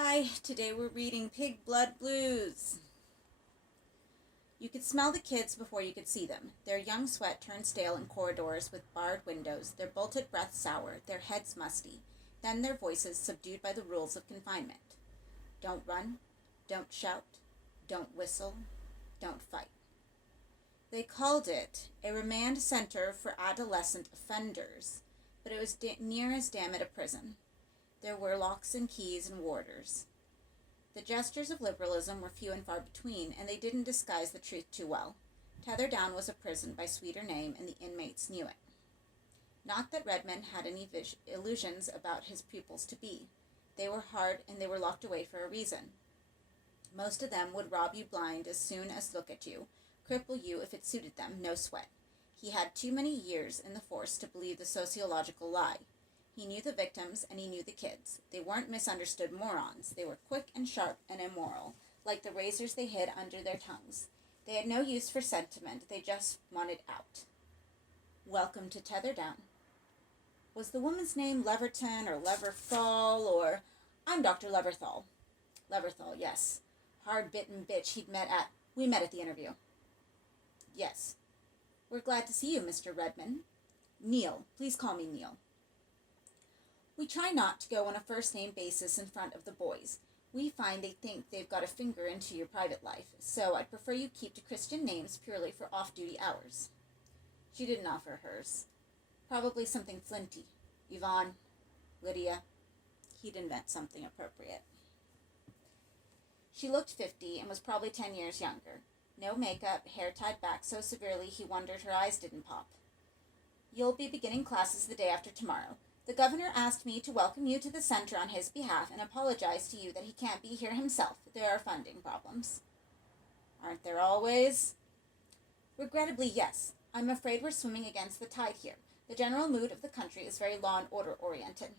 Hi, today we're reading Pig Blood Blues. You could smell the kids before you could see them. Their young sweat turned stale in corridors with barred windows, their bolted breath sour, their heads musty, then their voices subdued by the rules of confinement. Don't run, don't shout, don't whistle, don't fight. They called it a remand center for adolescent offenders, but it was near as damn it a prison. There were locks and keys and warders. The gestures of liberalism were few and far between, and they didn't disguise the truth too well. Tether Down was a prison by sweeter name, and the inmates knew it. Not that Redmond had any illusions about his pupils to be. They were hard, and they were locked away for a reason. Most of them would rob you blind as soon as look at you, cripple you if it suited them, no sweat. He had too many years in the force to believe the sociological lie. He knew the victims, and he knew the kids. They weren't misunderstood morons. They were quick and sharp and immoral, like the razors they hid under their tongues. They had no use for sentiment. They just wanted out. Welcome to Tether Down. Was the woman's name Leverton or Leverthal or... I'm Dr. Leverthal. Leverthal, yes. Hard-bitten bitch we met at the interview. Yes. We're glad to see you, Mr. Redmond. Neil. Please call me Neil. We try not to go on a first-name basis in front of the boys. We find they think they've got a finger into your private life, so I'd prefer you keep to Christian names purely for off-duty hours. She didn't offer hers. Probably something flinty. Yvonne, Lydia. He'd invent something appropriate. She looked 50 and was probably 10 years younger. No makeup, hair tied back so severely he wondered her eyes didn't pop. You'll be beginning classes the day after tomorrow. The governor asked me to welcome you to the center on his behalf and apologize to you that he can't be here himself. There are funding problems. Aren't there always? Regrettably, yes. I'm afraid we're swimming against the tide here. The general mood of the country is very law and order oriented.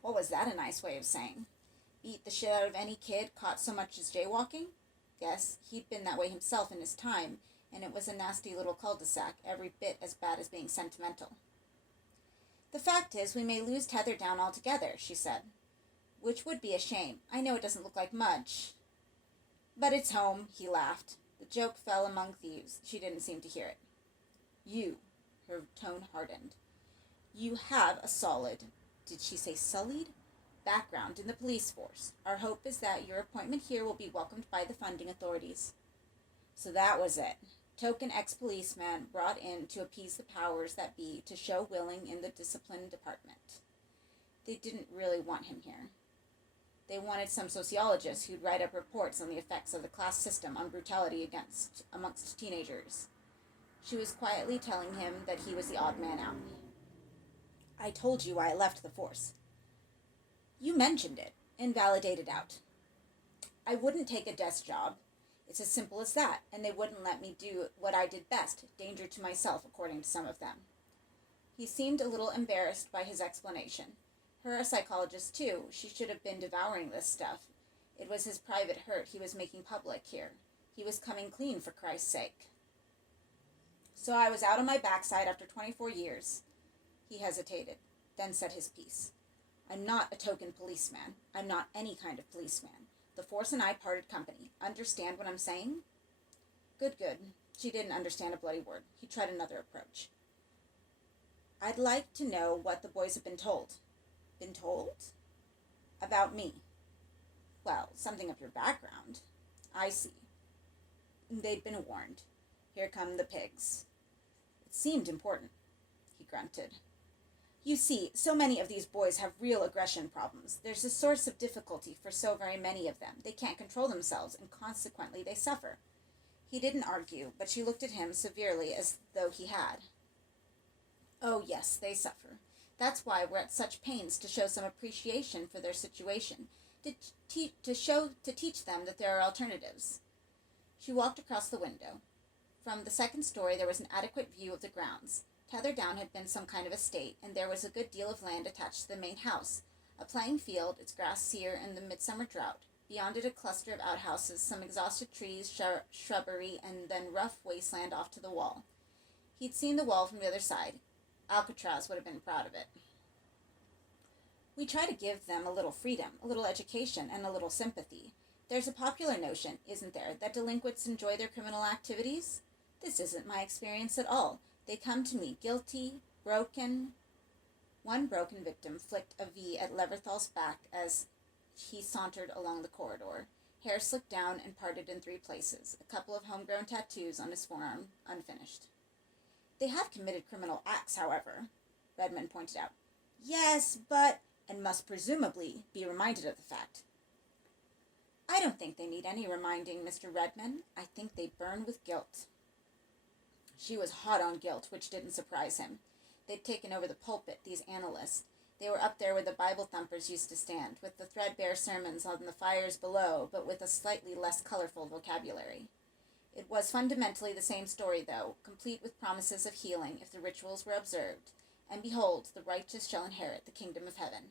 What was that a nice way of saying? Beat the shit out of any kid caught so much as jaywalking? Yes, he'd been that way himself in his time, and it was a nasty little cul-de-sac, every bit as bad as being sentimental. The fact is, we may lose Tether Down altogether, she said. Which would be a shame. I know it doesn't look like much. But it's home, he laughed. The joke fell among thieves. She didn't seem to hear it. You, her tone hardened. You have a solid, did she say sullied? Background in the police force. Our hope is that your appointment here will be welcomed by the funding authorities. So that was it. Token ex-policeman brought in to appease the powers that be to show willing in the discipline department. They didn't really want him here. They wanted some sociologist who'd write up reports on the effects of the class system on brutality amongst teenagers. She was quietly telling him that he was the odd man out. I told you why I left the force. You mentioned it. Invalidated out. I wouldn't take a desk job. It's as simple as that, and they wouldn't let me do what I did best, danger to myself, according to some of them. He seemed a little embarrassed by his explanation. Her a psychologist, too. She should have been devouring this stuff. It was his private hurt he was making public here. He was coming clean, for Christ's sake. So I was out on my backside after 24 years. He hesitated, then said his piece. I'm not a token policeman. I'm not any kind of policeman. The force and I parted company. Understand what I'm saying? Good. She didn't understand a bloody word. He tried another approach. I'd like to know what the boys have been told. Been told? About me. Well, something of your background. I see. They'd been warned. Here come the pigs. It seemed important, he grunted. You see, so many of these boys have real aggression problems. There's a source of difficulty for so very many of them. They can't control themselves, and consequently they suffer. He didn't argue, but she looked at him severely as though he had. Oh, yes, they suffer. That's why we're at such pains to show some appreciation for their situation, to teach them that there are alternatives. She walked across the window. From the second story there was an adequate view of the grounds. Tether Down had been some kind of estate, and there was a good deal of land attached to the main house, a playing field, its grass sere in the midsummer drought. Beyond it a cluster of outhouses, some exhausted trees, shrubbery, and then rough wasteland off to the wall. He'd seen the wall from the other side. Alcatraz would have been proud of it. We try to give them a little freedom, a little education, and a little sympathy. There's a popular notion, isn't there, that delinquents enjoy their criminal activities? This isn't my experience at all. They come to me guilty, broken. One broken victim flicked a V at Leverthal's back as he sauntered along the corridor. Hair slicked down and parted in 3 places, a couple of homegrown tattoos on his forearm, unfinished. They have committed criminal acts, however, Redmond pointed out. Yes, but, and must presumably be reminded of the fact. I don't think they need any reminding, Mr. Redmond. I think they burn with guilt. She was hot on guilt, which didn't surprise him. They'd taken over the pulpit, these analysts. They were up there where the Bible thumpers used to stand, with the threadbare sermons on the fires below, but with a slightly less colorful vocabulary. It was fundamentally the same story, though, complete with promises of healing if the rituals were observed, and behold, the righteous shall inherit the kingdom of heaven.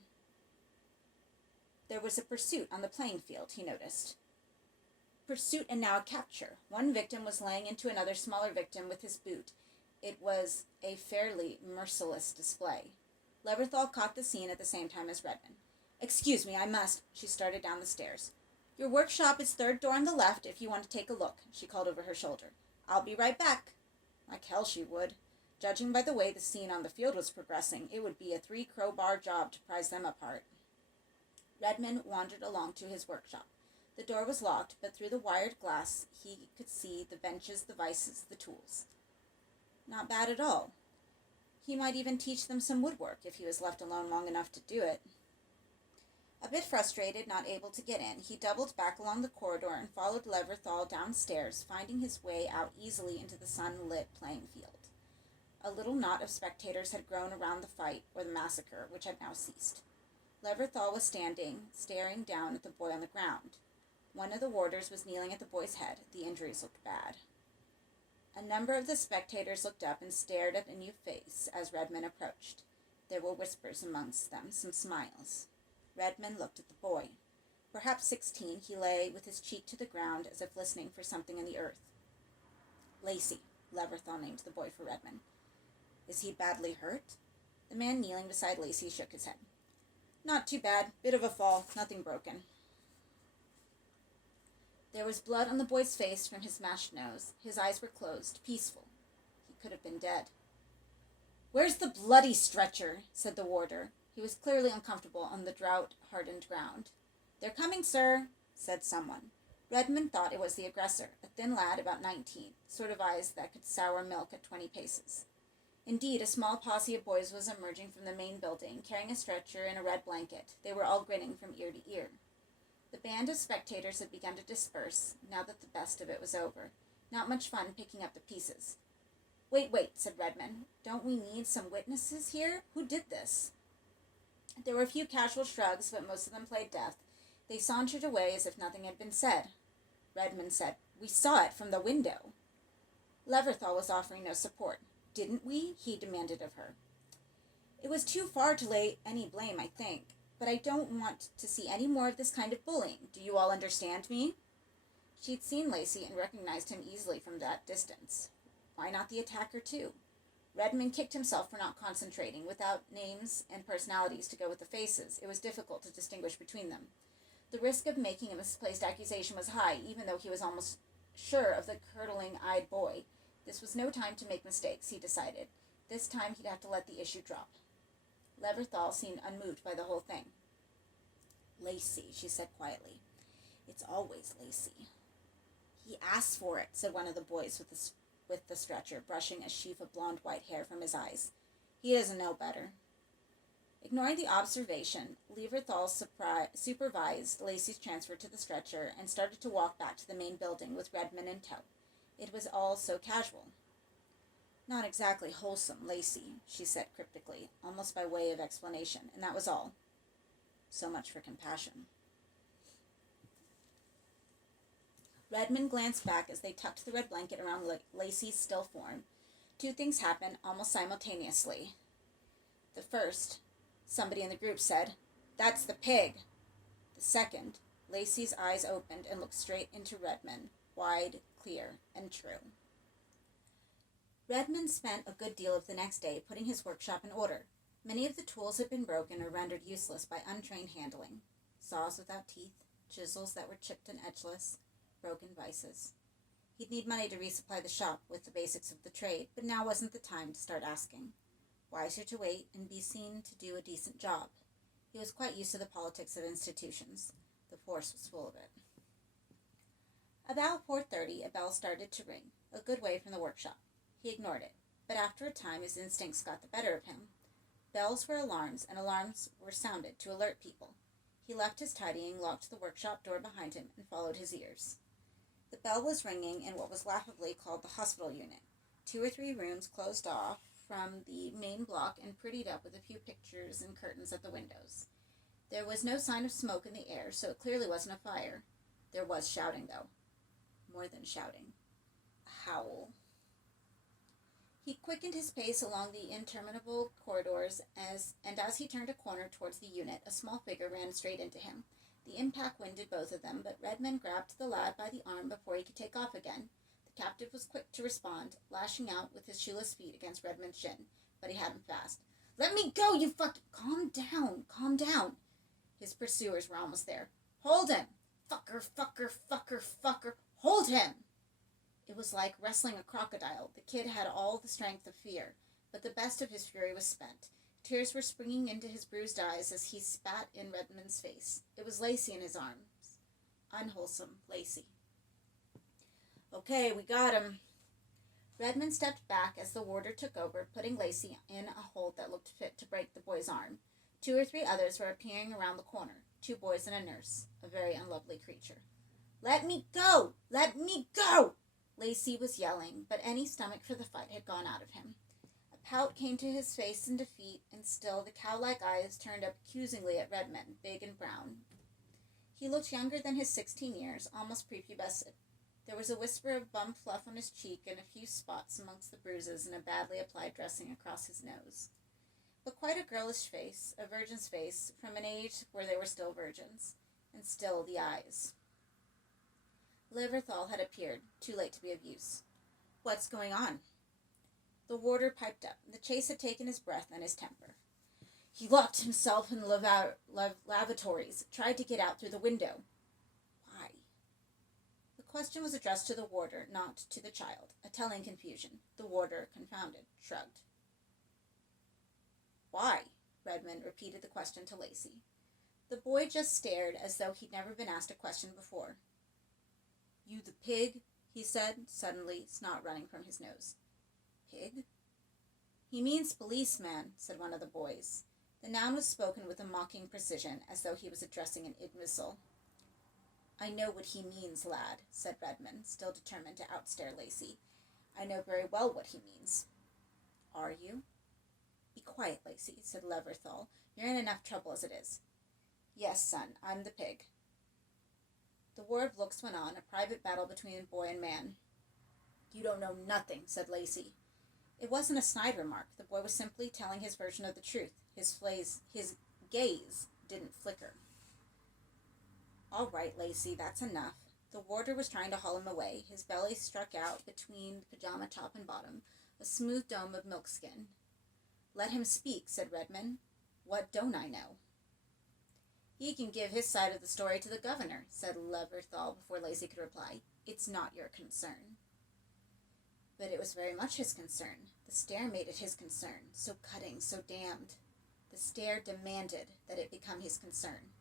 There was a pursuit on the playing field, he noticed. Pursuit and now a capture. One victim was laying into another smaller victim with his boot. It was a fairly merciless display. Leverthal caught the scene at the same time as Redmond. Excuse me, I must. She started down the stairs. Your workshop is 3rd door on the left if you want to take a look, she called over her shoulder. I'll be right back. Like hell she would. Judging by the way the scene on the field was progressing, it would be a 3-crowbar job to prise them apart. Redmond wandered along to his workshop. The door was locked, but through the wired glass he could see the benches, the vices, the tools. Not bad at all. He might even teach them some woodwork if he was left alone long enough to do it. A bit frustrated, not able to get in, he doubled back along the corridor and followed Leverthal downstairs, finding his way out easily into the sun-lit playing field. A little knot of spectators had grown around the fight, or the massacre, which had now ceased. Leverthal was standing, staring down at the boy on the ground. One of the warders was kneeling at the boy's head. The injuries looked bad. A number of the spectators looked up and stared at a new face as Redmond approached. There were whispers amongst them, some smiles. Redmond looked at the boy. Perhaps 16, he lay with his cheek to the ground as if listening for something in the earth. Lacey, Leverthal named the boy for Redmond. Is he badly hurt? The man kneeling beside Lacey shook his head. Not too bad. Bit of a fall. Nothing broken. There was blood on the boy's face from his smashed nose. His eyes were closed, peaceful. He could have been dead. Where's the bloody stretcher? Said the warder. He was clearly uncomfortable on the drought-hardened ground. They're coming, sir, said someone. Redmond thought it was the aggressor, a thin lad about 19, sort of eyes that could sour milk at 20 paces. Indeed, a small posse of boys was emerging from the main building, carrying a stretcher and a red blanket. They were all grinning from ear to ear. The band of spectators had begun to disperse, now that the best of it was over. Not much fun picking up the pieces. Wait, said Redmond. Don't we need some witnesses here? Who did this? There were a few casual shrugs, but most of them played deaf. They sauntered away as if nothing had been said. Redmond said, We saw it from the window. Leverthal was offering no support. Didn't we? He demanded of her. It was too far to lay any blame, I think. But I don't want to see any more of this kind of bullying. Do you all understand me? She'd seen Lacey and recognized him easily from that distance. Why not the attacker, too? Redmond kicked himself for not concentrating. Without names and personalities to go with the faces, it was difficult to distinguish between them. The risk of making a misplaced accusation was high, even though he was almost sure of the curdling-eyed boy. This was no time to make mistakes, he decided. This time he'd have to let the issue drop. Leverthal seemed unmoved by the whole thing. Lacey, she said quietly. It's always Lacey. He asked for it, said one of the boys with the stretcher, brushing a sheaf of blonde white hair from his eyes. He doesn't know better. Ignoring the observation, Leverthal supervised Lacey's transfer to the stretcher and started to walk back to the main building with Redmond in tow. It was all so casual. Not exactly wholesome, Lacey, she said cryptically, almost by way of explanation, and that was all. So much for compassion. Redmond glanced back as they tucked the red blanket around Lacey's still form. 2 things happened almost simultaneously. The first, somebody in the group said, That's the pig. The second, Lacey's eyes opened and looked straight into Redmond, wide, clear, and true. Redmond spent a good deal of the next day putting his workshop in order. Many of the tools had been broken or rendered useless by untrained handling. Saws without teeth, chisels that were chipped and edgeless, broken vices. He'd need money to resupply the shop with the basics of the trade, but now wasn't the time to start asking. Wiser to wait and be seen to do a decent job. He was quite used to the politics of institutions. The force was full of it. About 4:30, a bell started to ring, a good way from the workshop. He ignored it, but after a time his instincts got the better of him. Bells were alarms, and alarms were sounded to alert people. He left his tidying, locked the workshop door behind him, and followed his ears. The bell was ringing in what was laughably called the hospital unit, 2 or 3 rooms closed off from the main block and prettied up with a few pictures and curtains at the windows. There was no sign of smoke in the air, so it clearly wasn't a fire. There was shouting, though. More than shouting. A howl. He quickened his pace along the interminable corridors, as he turned a corner towards the unit, a small figure ran straight into him. The impact winded both of them, but Redmond grabbed the lad by the arm before he could take off again. The captive was quick to respond, lashing out with his shoeless feet against Redmond's shin, but he had him fast. "Let me go, you fuck—" "Calm down, calm down." His pursuers were almost there. "Hold him! Fucker, fucker, fucker, fucker! Hold him!" It was like wrestling a crocodile. The kid had all the strength of fear, but the best of his fury was spent. Tears were springing into his bruised eyes as he spat in Redmond's face. It was Lacey in his arms. Unwholesome Lacey. "Okay, we got him." Redmond stepped back as the warder took over, putting Lacey in a hold that looked fit to break the boy's arm. 2 or 3 others were appearing around the corner, 2 boys and a nurse, a very unlovely creature. "Let me go! Let me go!" Lacey was yelling, but any stomach for the fight had gone out of him. A pout came to his face in defeat, and still the cow-like eyes turned up accusingly at Redmond, big and brown. He looked younger than his 16 years, almost prepubescent. There was a whisper of bum fluff on his cheek and a few spots amongst the bruises and a badly applied dressing across his nose. But quite a girlish face, a virgin's face, from an age where they were still virgins. And still the eyes. Leverthal had appeared, too late to be of use. "What's going on?" The warder piped up. The chase had taken his breath and his temper. "He locked himself in the lavatories, tried to get out through the window." "Why?" The question was addressed to the warder, not to the child. A telling confusion. The warder, confounded, shrugged. "Why?" Redmond repeated the question to Lacey. The boy just stared as though he'd never been asked a question before. "You the pig?" he said, suddenly, snot running from his nose. "Pig?" "He means policeman," said one of the boys. The noun was spoken with a mocking precision, as though he was addressing an imbecile. "I know what he means, lad," said Redmond, still determined to outstare Lacey. "I know very well what he means." "Are you?" "Be quiet, Lacey," said Leverthal. "You're in enough trouble as it is." "Yes, son, I'm the pig." The war of looks went on, a private battle between boy and man. "You don't know nothing," said Lacey. It wasn't a snide remark. The boy was simply telling his version of the truth. His gaze didn't flicker. "All right, Lacey, that's enough." The warder was trying to haul him away. His belly struck out between the pajama top and bottom, a smooth dome of milk skin. "Let him speak," said Redmond. "What don't I know?" "He can give his side of the story to the governor," said Leverthal before Lacey could reply. "It's not your concern." But it was very much his concern. The stare made it his concern, so cutting, so damned. The stare demanded that it become his concern.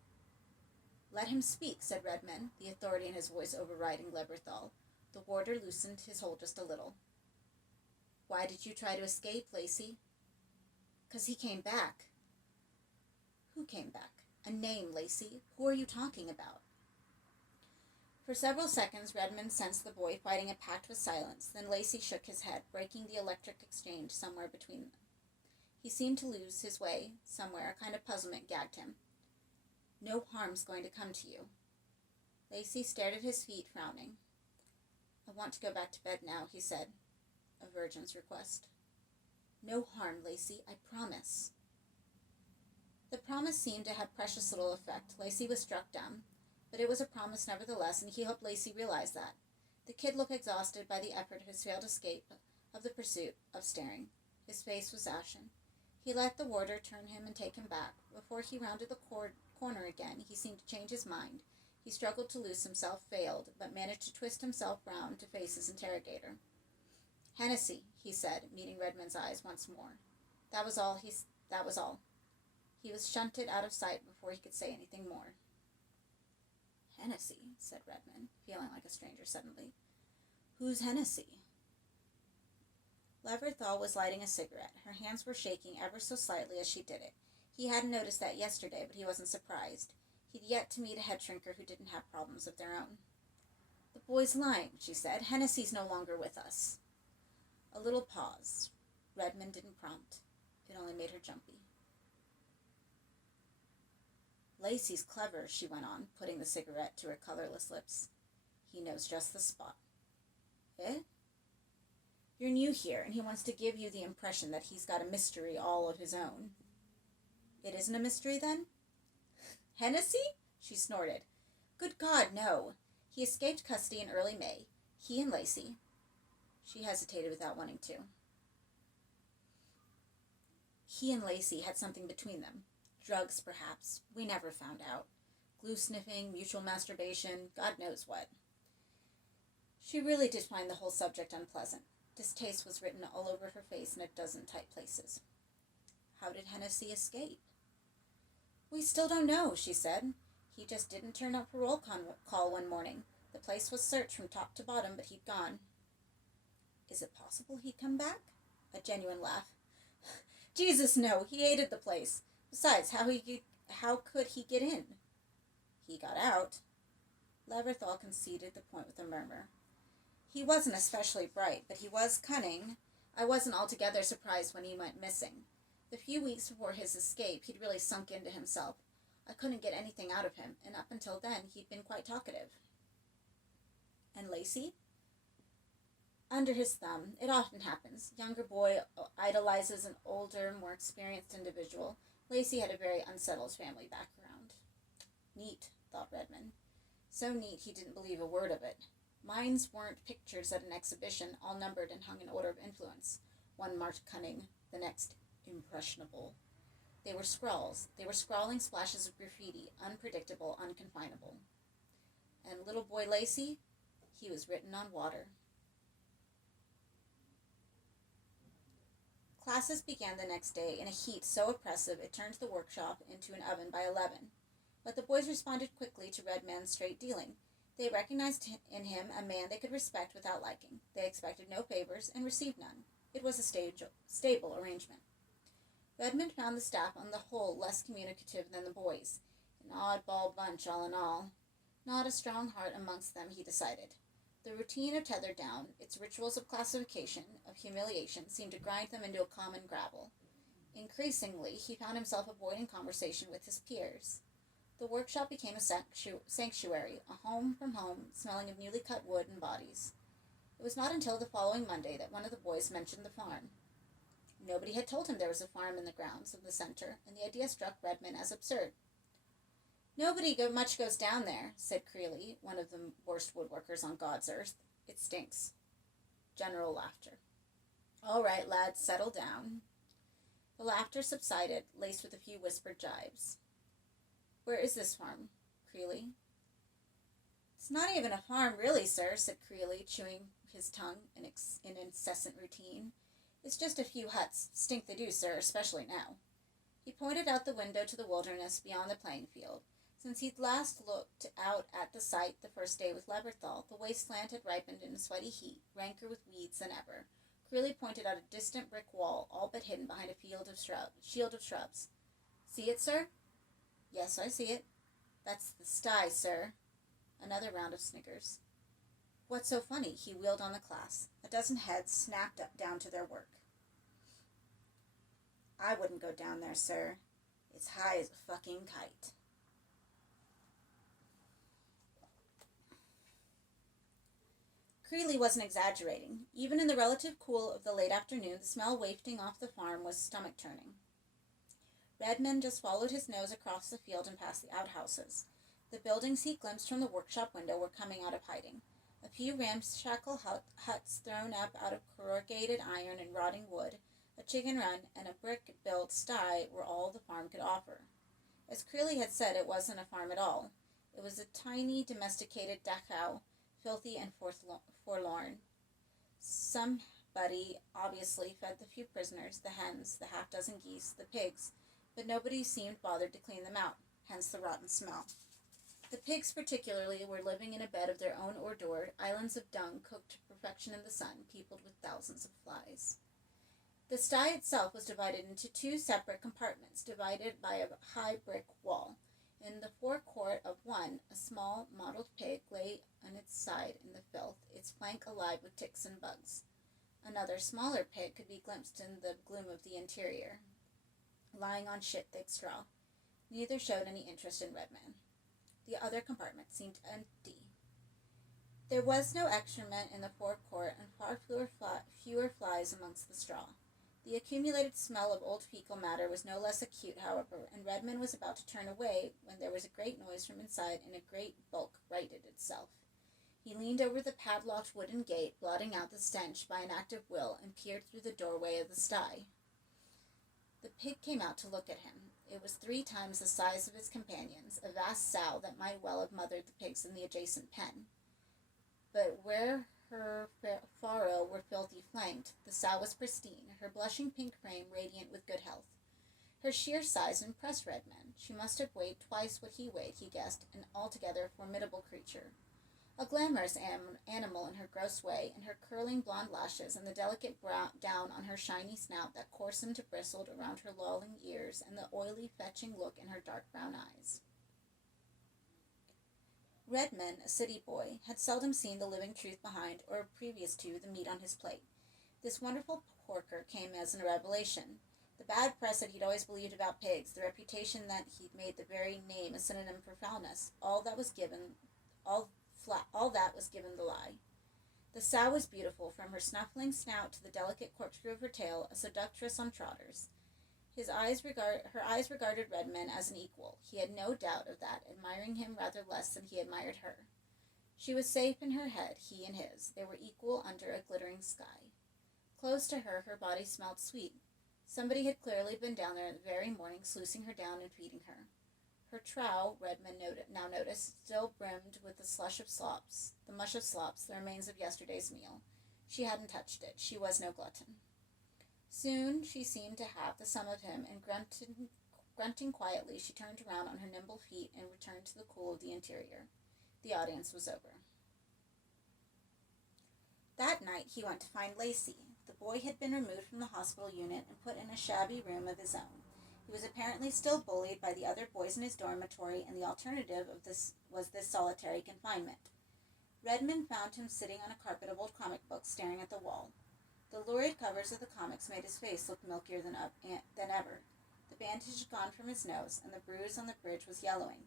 "Let him speak," said Redmond, the authority in his voice overriding Leverthal. The warder loosened his hold just a little. "Why did you try to escape, Lacey?" "'Cause he came back." "Who came back? A name, Lacey. Who are you talking about?" For several seconds, Redmond sensed the boy fighting a pact with silence. Then Lacey shook his head, breaking the electric exchange somewhere between them. He seemed to lose his way somewhere. A kind of puzzlement gagged him. "No harm's going to come to you." Lacey stared at his feet, frowning. "I want to go back to bed now," he said. A virgin's request. "No harm, Lacey. I promise." The promise seemed to have precious little effect. Lacey was struck dumb. But it was a promise nevertheless, and he hoped Lacey realized that. The kid looked exhausted by the effort of his failed escape of the pursuit of staring. His face was ashen. He let the warder turn him and take him back. Before he rounded the corner again, he seemed to change his mind. He struggled to loose himself, failed, but managed to twist himself round to face his interrogator. "Hennessy," he said, meeting Redmond's eyes once more. That was all. He was shunted out of sight before he could say anything more. "Hennessy," said Redmond, feeling like a stranger suddenly. "Who's Hennessy?" Leverthal was lighting a cigarette. Her hands were shaking ever so slightly as she did it. He hadn't noticed that yesterday, but he wasn't surprised. He'd yet to meet a head shrinker who didn't have problems of their own. "The boy's lying," she said. "Hennessy's no longer with us." A little pause. Redmond didn't prompt. It only made her jumpy. "Lacey's clever," she went on, putting the cigarette to her colorless lips. "He knows just the spot." "Eh?" "You're new here, and he wants to give you the impression that he's got a mystery all of his own." "It isn't a mystery, then?" "Hennessy?" she snorted. "Good God, no. He escaped custody in early May. He and Lacey." She hesitated without wanting to. "He and Lacey had something between them. Drugs, perhaps. We never found out. Glue sniffing, mutual masturbation, God knows what." She really did find the whole subject unpleasant. Distaste was written all over her face in a dozen tight places. "How did Hennessy escape?" "We still don't know," she said. "He just didn't turn up for roll call one morning. The place was searched from top to bottom, but he'd gone." "Is it possible he'd come back?" A genuine laugh. "Jesus, no. He hated the place. Besides, how could he get in?" "He got out." Leverthal conceded the point with a murmur. "He wasn't especially bright, but he was cunning. I wasn't altogether surprised when he went missing. The few weeks before his escape, he'd really sunk into himself. I couldn't get anything out of him, and up until then, he'd been quite talkative." "And Lacey?" "Under his thumb. It often happens. Younger boy idolizes an older, more experienced individual. Lacey had a very unsettled family background." Neat, thought Redmond. So neat he didn't believe a word of it. Minds weren't pictures at an exhibition, all numbered and hung in order of influence. One marked cunning, the next impressionable. They were scrawls. They were scrawling splashes of graffiti, unpredictable, unconfinable. And little boy Lacey? He was written on water. Classes began the next day in a heat so oppressive it turned the workshop into an oven by 11. But the boys responded quickly to Redmond's straight dealing. They recognized in him a man they could respect without liking. They expected no favors and received none. It was a stable arrangement. Redmond found the staff on the whole less communicative than the boys. An oddball bunch all in all. Not a strong heart amongst them, he decided. The routine of tether down, its rituals of classification, of humiliation, seemed to grind them into a common gravel. Increasingly, he found himself avoiding conversation with his peers. The workshop became a sanctuary, a home from home, smelling of newly cut wood and bodies. It was not until the following Monday that one of the boys mentioned the farm. Nobody had told him there was a farm in the grounds of the center, and the idea struck Redmond as absurd. "Nobody much goes down there," said Creeley, one of the worst woodworkers on God's earth. "It stinks." General laughter. "All right, lads, settle down." The laughter subsided, laced with a few whispered jibes. "Where is this farm, Creeley?" "It's not even a farm, really, sir," said Creeley, chewing his tongue in incessant routine. "It's just a few huts. Stink they do, sir, especially now." He pointed out the window to the wilderness beyond the playing field. Since he'd last looked out at the site the first day with Leverthal, the wasteland had ripened in a sweaty heat, ranker with weeds than ever. Creeley pointed out a distant brick wall, all but hidden behind a shield of shrubs. "See it, sir?" "Yes, I see it." "That's the sty, sir." Another round of snickers. "What's so funny?" He wheeled on the class. A dozen heads snapped up down to their work. "I wouldn't go down there, sir. It's high as a fucking kite." Creeley wasn't exaggerating. Even in the relative cool of the late afternoon, the smell wafting off the farm was stomach-turning. Redmond just followed his nose across the field and past the outhouses. The buildings he glimpsed from the workshop window were coming out of hiding. A few ramshackle huts thrown up out of corrugated iron and rotting wood, A chicken run and a brick-built sty were all the farm could offer. As Curly had said, it wasn't a farm at all. It was a tiny, domesticated dachau, filthy and forlorn. Somebody obviously fed the few prisoners, the hens, the half-dozen geese, the pigs, but nobody seemed bothered to clean them out, hence the rotten smell. The pigs particularly were living in a bed of their own hors d'oeuvre, islands of dung cooked to perfection in the sun, peopled with thousands of flies. The sty itself was divided into two separate compartments, divided by a high brick wall. In the forecourt of one, a small mottled pig lay on its side in the filth, its flank alive with ticks and bugs. Another, smaller pig could be glimpsed in the gloom of the interior, lying on shit-thick straw. Neither showed any interest in Redman. The other compartment seemed empty. There was no excrement in the forecourt, and far fewer flies amongst the straw. The accumulated smell of old fecal matter was no less acute, however, and Redmond was about to turn away when there was a great noise from inside, and a great bulk righted itself. He leaned over the padlocked wooden gate, blotting out the stench by an act of will, and peered through the doorway of the sty. The pig came out to look at him. It was 3 times the size of its companions, a vast sow that might well have mothered the pigs in the adjacent pen. But where her furrow were filthy flanked, the sow was pristine, her blushing pink frame radiant with good health. Her sheer size impressed Redman. She must have weighed twice what he weighed, he guessed, an altogether formidable creature. A glamorous animal in her gross way, and her curling blonde lashes, and the delicate down on her shiny snout that coarsened to bristled around her lolling ears, and the oily, fetching look in her dark brown eyes. Redman, a city boy, had seldom seen the living truth behind, or previous to, the meat on his plate. This wonderful porker came as a revelation. The bad press that he'd always believed about pigs, the reputation that he'd made the very name a synonym for foulness, all that was given the lie. The sow was beautiful, from her snuffling snout to the delicate corkscrew of her tail, a seductress on trotters. Her eyes regarded Redman as an equal. He had no doubt of that, admiring him rather less than he admired her. She was safe in her head, he in his. They were equal under a glittering sky. Close to her, her body smelled sweet. Somebody had clearly been down there the very morning, sluicing her down and feeding her. Her trough, Redman now noticed, still brimmed with the mush of slops, the remains of yesterday's meal. She hadn't touched it. She was no glutton. Soon she seemed to have the sum of him, and grunting quietly, she turned around on her nimble feet and returned to the cool of the interior. The audience was over. That night he went to find Lacey. The boy had been removed from the hospital unit and put in a shabby room of his own. He was apparently still bullied by the other boys in his dormitory, and the alternative of this was this solitary confinement. Redmond found him sitting on a carpet of old comic books, staring at the wall. The lurid covers of the comics made his face look milkier than ever. The bandage had gone from his nose, and the bruise on the bridge was yellowing.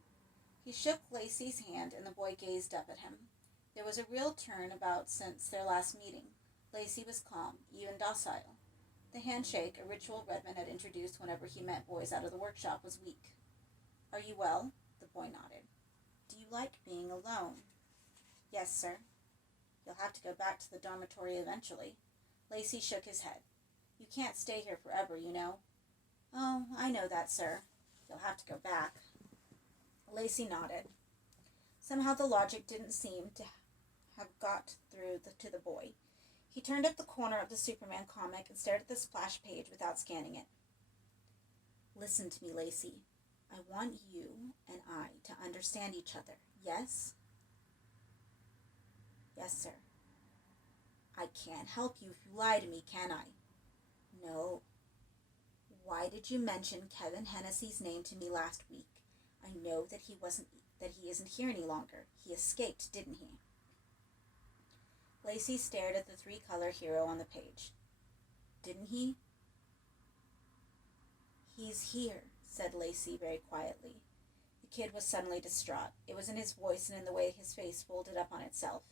He shook Lacey's hand, and the boy gazed up at him. There was a real turn about since their last meeting. Lacey was calm, even docile. The handshake, a ritual Redmond had introduced whenever he met boys out of the workshop, was weak. "Are you well?" The boy nodded. "Do you like being alone?" "Yes, sir." "You'll have to go back to the dormitory eventually." Lacey shook his head. "You can't stay here forever, you know." "Oh, I know that, sir. You'll have to go back." Lacey nodded. Somehow the logic didn't seem to have got through to the boy. He turned up the corner of the Superman comic and stared at the splash page without scanning it. "Listen to me, Lacey. I want you and I to understand each other, yes?" "Yes, sir." "I can't help you if you lie to me, can I?" "No." "Why did you mention Kevin Hennessy's name to me last week? I know that he isn't here any longer. He escaped, didn't he?" Lacey stared at the 3-color hero on the page. "Didn't he?" "He's here," said Lacey very quietly. The kid was suddenly distraught. It was in his voice and in the way his face folded up on itself.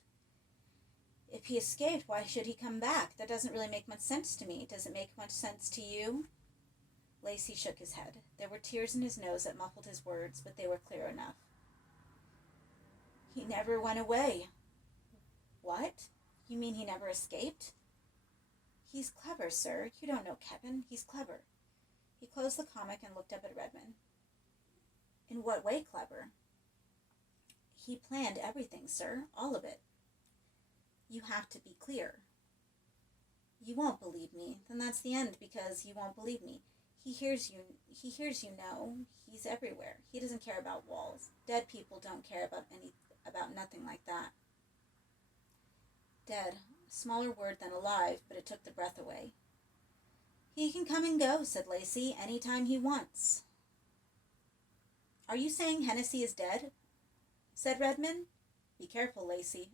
"If he escaped, why should he come back? That doesn't really make much sense to me. Does it make much sense to you?" Lacey shook his head. There were tears in his nose that muffled his words, but they were clear enough. "He never went away." "What? You mean he never escaped?" He's clever, sir. You don't know Kevin. He's clever. He closed the comic and looked up at Redmond. In what way clever? He planned everything, sir. All of it. You have to be clear. You won't believe me. Then that's the end, because you won't believe me. He hears you know. He's everywhere. He doesn't care about walls. Dead people don't care about nothing like that. Dead. A smaller word than alive, but it took the breath away. He can come and go, said Lacey, any time he wants. Are you saying Hennessy is dead? Said Redmond. Be careful, Lacey.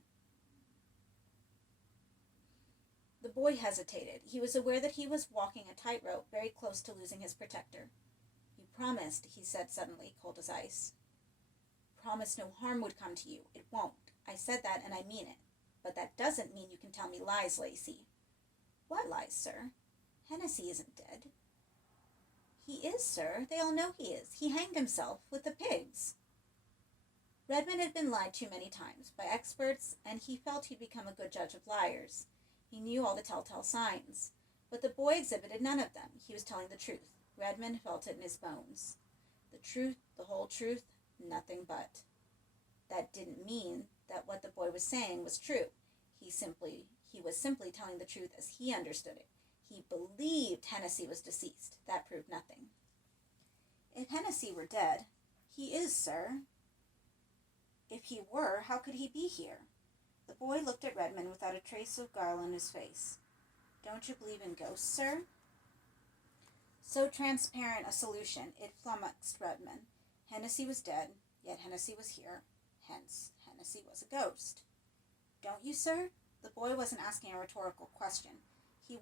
The boy hesitated. He was aware that he was walking a tightrope, very close to losing his protector. You promised, he said suddenly, cold as ice. Promised no harm would come to you. It won't. I said that, and I mean it. But that doesn't mean you can tell me lies, Lacey. What lies, sir? Hennessy isn't dead. He is, sir. They all know he is. He hanged himself with the pigs. Redmond had been lied to many times by experts, and he felt he'd become a good judge of liars. He knew all the telltale signs, but the boy exhibited none of them. He was telling the truth. Redmond felt it in his bones. The truth, the whole truth, nothing but. That didn't mean that what the boy was saying was true. He was simply telling the truth as he understood it. He believed Hennessy was deceased. That proved nothing. If Hennessy were dead, he is, sir. If he were, how could he be here? The boy looked at Redmond without a trace of guile on his face. Don't you believe in ghosts, sir? So transparent a solution, it flummoxed Redmond. Hennessy was dead, yet Hennessy was here. Hence, Hennessy was a ghost. Don't you, sir? The boy wasn't asking a rhetorical question. He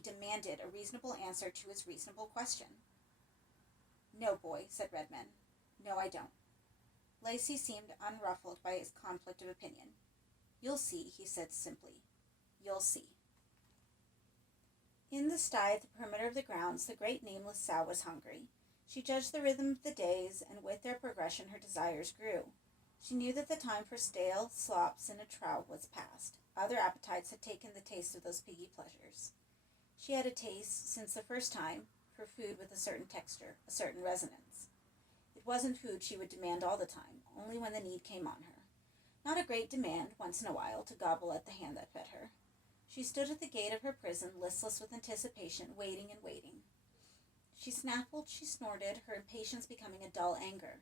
demanded a reasonable answer to his reasonable question. No, boy, said Redmond. No, I don't. Lacey seemed unruffled by his conflict of opinion. You'll see, he said simply. You'll see. In the sty at the perimeter of the grounds, the great nameless sow was hungry. She judged the rhythm of the days, and with their progression her desires grew. She knew that the time for stale slops in a trough was past. Other appetites had taken the taste of those piggy pleasures. She had a taste, since the first time, for food with a certain texture, a certain resonance. It wasn't food she would demand all the time, only when the need came on her. Not a great demand, once in a while, to gobble at the hand that fed her. She stood at the gate of her prison, listless with anticipation, waiting and waiting. She snaffled, she snorted, her impatience becoming a dull anger.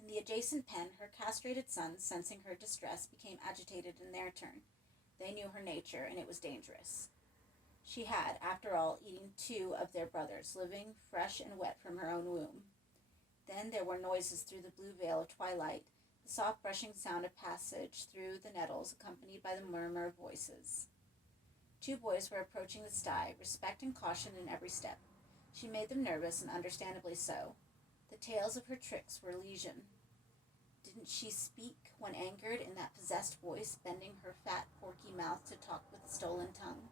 In the adjacent pen, her castrated sons, sensing her distress, became agitated in their turn. They knew her nature, and it was dangerous. She had, after all, eaten 2 of their brothers, living fresh and wet from her own womb. Then there were noises through the blue veil of twilight, the soft brushing sound of passage through the nettles, accompanied by the murmur of voices. 2 boys were approaching the sty, respect and caution in every step. She made them nervous, and understandably so. The tales of her tricks were legion. Didn't she speak, when angered, in that possessed voice, bending her fat, porky mouth to talk with a stolen tongue?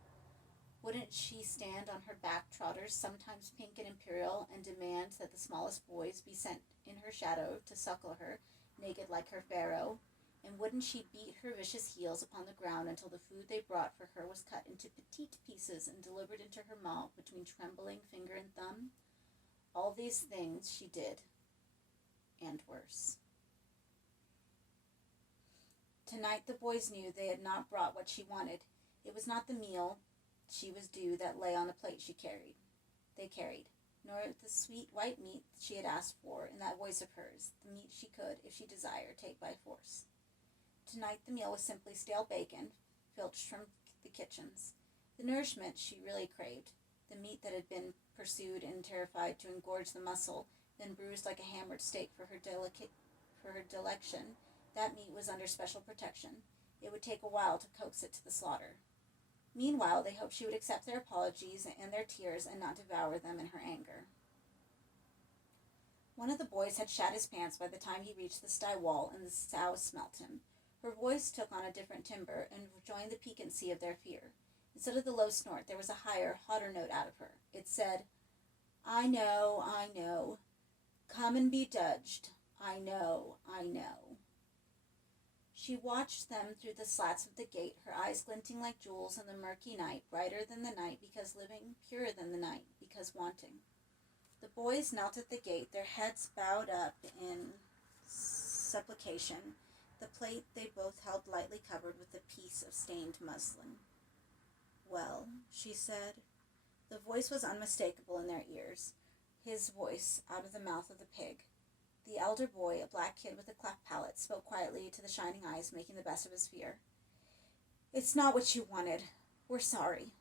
Wouldn't she stand on her back trotters, sometimes pink and imperial, and demand that the smallest boys be sent in her shadow to suckle her, naked like her pharaoh? And wouldn't she beat her vicious heels upon the ground until the food they brought for her was cut into petite pieces and delivered into her mouth between trembling finger and thumb? All these things she did, and worse. Tonight the boys knew they had not brought what she wanted. It was not the meal she was due that lay on the plate they carried, nor the sweet white meat she had asked for in that voice of hers, the meat she could, if she desired, take by force. Tonight the meal was simply stale bacon, filched from the kitchens. The nourishment she really craved, the meat that had been pursued and terrified to engorge the muscle, then bruised like a hammered steak for her delection, that meat was under special protection. It would take a while to coax it to the slaughter. Meanwhile, they hoped she would accept their apologies and their tears and not devour them in her anger. One of the boys had shat his pants by the time he reached the sty wall, and the sow smelt him. Her voice took on a different timbre and joined the piquancy of their fear. Instead of the low snort, there was a higher, hotter note out of her. It said, I know. Come and be judged. I know. She watched them through the slats of the gate, her eyes glinting like jewels in the murky night, brighter than the night because living, purer than the night because wanting. The boys knelt at the gate, their heads bowed up in supplication, the plate they both held lightly covered with a piece of stained muslin. "Well," she said. The voice was unmistakable in their ears, his voice out of the mouth of the pig. The elder boy, a black kid with a cleft palate, spoke quietly to the shining eyes, making the best of his fear. "It's not what you wanted. We're sorry."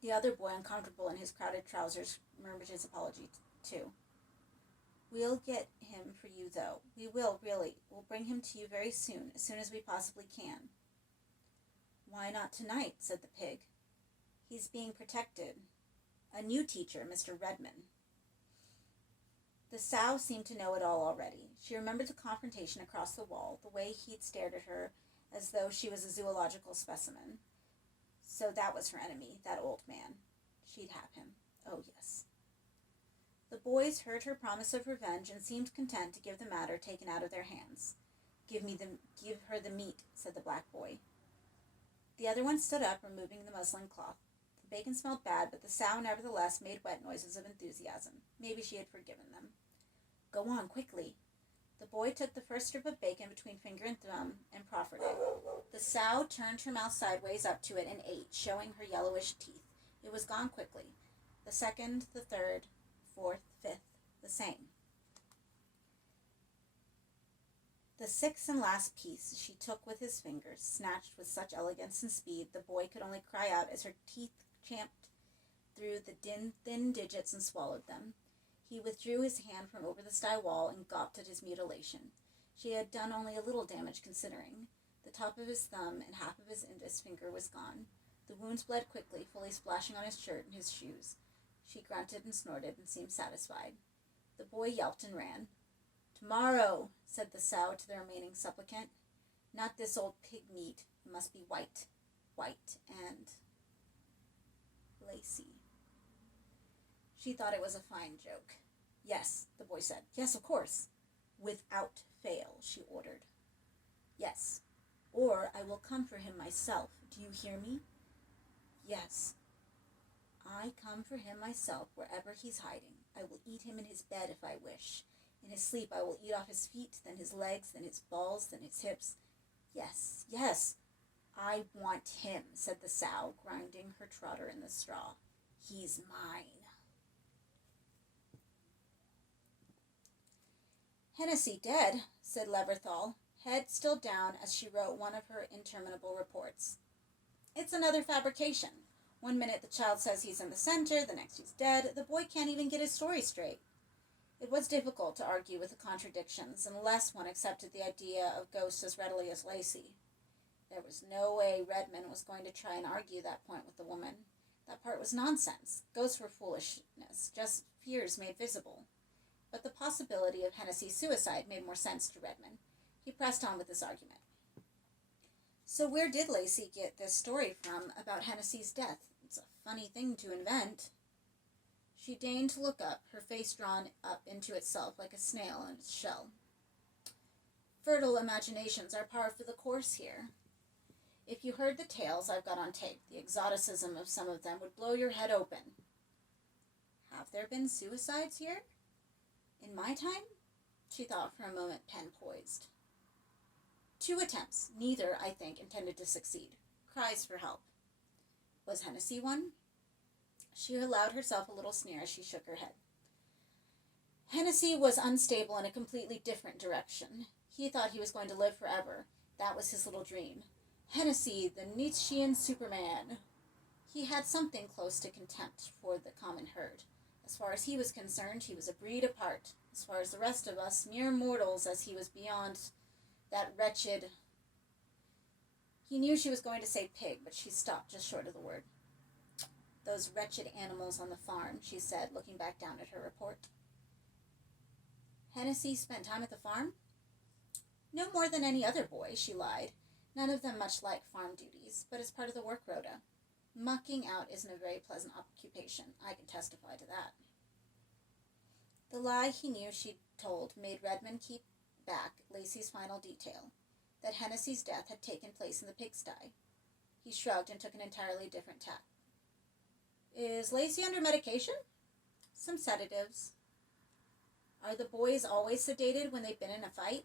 The other boy, uncomfortable in his crowded trousers, murmured his apology too. "We'll get him for you, though. We will, really. We'll bring him to you very soon as we possibly can." "Why not tonight?" said the pig. "He's being protected. A new teacher, Mr. Redman." The sow seemed to know it all already. She remembered the confrontation across the wall, the way he'd stared at her as though she was a zoological specimen. So that was her enemy, that old man. She'd have him. Oh, yes. The boys heard her promise of revenge and seemed content to give the matter taken out of their hands. Give her the meat," said the black boy. The other one stood up, removing the muslin cloth. The bacon smelled bad, but the sow nevertheless made wet noises of enthusiasm. Maybe she had forgiven them. "Go on, quickly." The boy took the first strip of bacon between finger and thumb and proffered it. The sow turned her mouth sideways up to it and ate, showing her yellowish teeth. It was gone quickly. The second, the third, fourth, fifth, the same. The sixth and last piece she took with his fingers, snatched with such elegance and speed the boy could only cry out as her teeth champed through the thin digits and swallowed them. He withdrew his hand from over the sty wall and gawped at his mutilation. She had done only a little damage considering. The top of his thumb and half of his index finger was gone. The wounds bled quickly, fully splashing on his shirt and his shoes. She grunted and snorted and seemed satisfied. The boy yelped and ran. "Tomorrow," said the sow to the remaining supplicant. "Not this old pig meat. It must be white, and lacy." She thought it was a fine joke. "Yes," the boy said. "Yes, of course." "Without fail," she ordered. "Yes. Or I will come for him myself. Do you hear me?" "Yes." "I come for him myself wherever he's hiding. I will eat him in his bed if I wish. In his sleep I will eat off his feet, then his legs, then his balls, then his hips. Yes, yes, I want him," said the sow, grinding her trotter in the straw. "He's mine." "Hennessy dead," said Leverthal, head still down as she wrote one of her interminable reports. "It's another fabrication. One minute the child says he's in the center, the next he's dead. The boy can't even get his story straight." It was difficult to argue with the contradictions, unless one accepted the idea of ghosts as readily as Lacey. There was no way Redmond was going to try and argue that point with the woman. That part was nonsense. Ghosts were foolishness, just fears made visible. But the possibility of Hennessy's suicide made more sense to Redmond. He pressed on with his argument. "So where did Lacey get this story from about Hennessy's death? It's a funny thing to invent." She deigned to look up, her face drawn up into itself like a snail in its shell. "Fertile imaginations are par for the course here. If you heard the tales I've got on tape, the exoticism of some of them would blow your head open." "Have there been suicides here? In my time?" She thought for a moment, pen poised. "2 attempts, neither, I think, intended to succeed. Cries for help." "Was Hennessy one?" She allowed herself a little sneer as she shook her head. "Hennessy was unstable in a completely different direction. He thought he was going to live forever. That was his little dream. Hennessy, the Nietzschean Superman. He had something close to contempt for the common herd. As far as he was concerned, he was a breed apart. As far as the rest of us, mere mortals, as he was beyond that wretched..." He knew she was going to say pig, but she stopped just short of the word. "Those wretched animals on the farm," she said, looking back down at her report. "Hennessy spent time at the farm?" "No more than any other boy," she lied. "None of them much like farm duties, but it's part of the work rota. Mucking out isn't a very pleasant occupation. I can testify to that." The lie he knew she'd told made Redmond keep back Lacey's final detail. that Hennessy's death had taken place in the pigsty. He shrugged and took an entirely different tack. Is Lacey under medication? Some sedatives. Are the boys always sedated when they've been in a fight?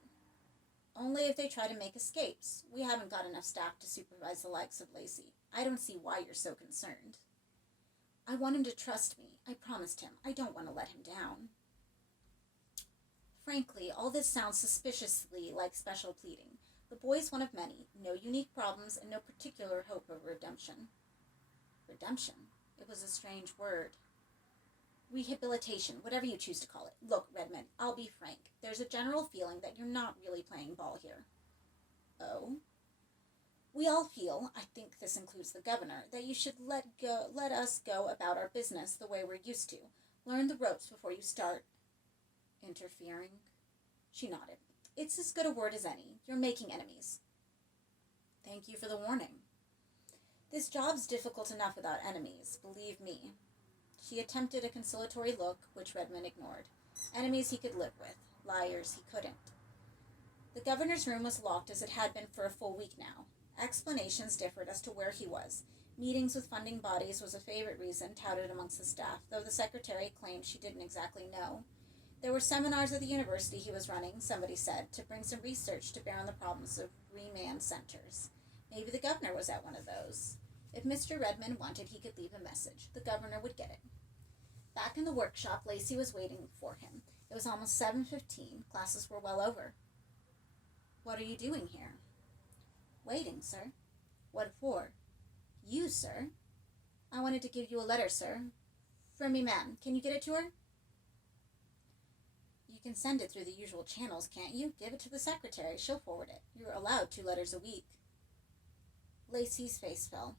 Only if they try to make escapes. We haven't got enough staff to supervise the likes of Lacey. I don't see why you're so concerned. I want him to trust me. I promised him. I don't want to let him down. Frankly, all this sounds suspiciously like special pleading. The boy's one of many, no unique problems, and no particular hope of redemption. Redemption? It was a strange word. Rehabilitation, whatever you choose to call it. Look, Redmond, I'll be frank. There's a general feeling that you're not really playing ball here. Oh? We all feel, I think this includes the governor, that you should let us go about our business the way we're used to. Learn the ropes before you start interfering. She nodded. It's as good a word as any. You're making enemies. Thank you for the warning. This job's difficult enough without enemies, believe me. She attempted a conciliatory look, which Redmond ignored. Enemies he could live with. Liars he couldn't. The governor's room was locked as it had been for a full week now. Explanations differed as to where he was. Meetings with funding bodies was a favorite reason touted amongst the staff, though the secretary claimed she didn't exactly know. There were seminars at the university he was running, somebody said, to bring some research to bear on the problems of remand centers. Maybe the governor was at one of those. If Mr. Redmond wanted, he could leave a message. The governor would get it. Back in the workshop, Lacey was waiting for him. It was almost 7:15. Classes were well over. What are you doing here? Waiting, sir. What for? You, sir. I wanted to give you a letter, sir. From me, ma'am. Can you get it to her? You can send it through the usual channels, can't you? Give it to the secretary. She'll forward it. You're allowed 2 letters a week. Lacey's face fell.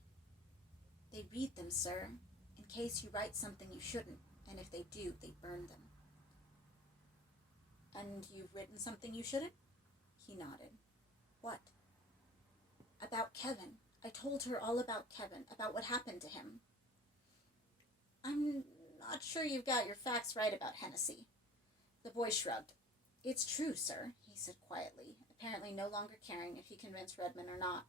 They read them, sir, in case you write something you shouldn't, and if they do, they burn them. And you've written something you shouldn't? He nodded. What? About Kevin. I told her all about Kevin, about what happened to him. I'm not sure you've got your facts right about Hennessy. The boy shrugged. It's true, sir, he said quietly, apparently no longer caring if he convinced Redmond or not.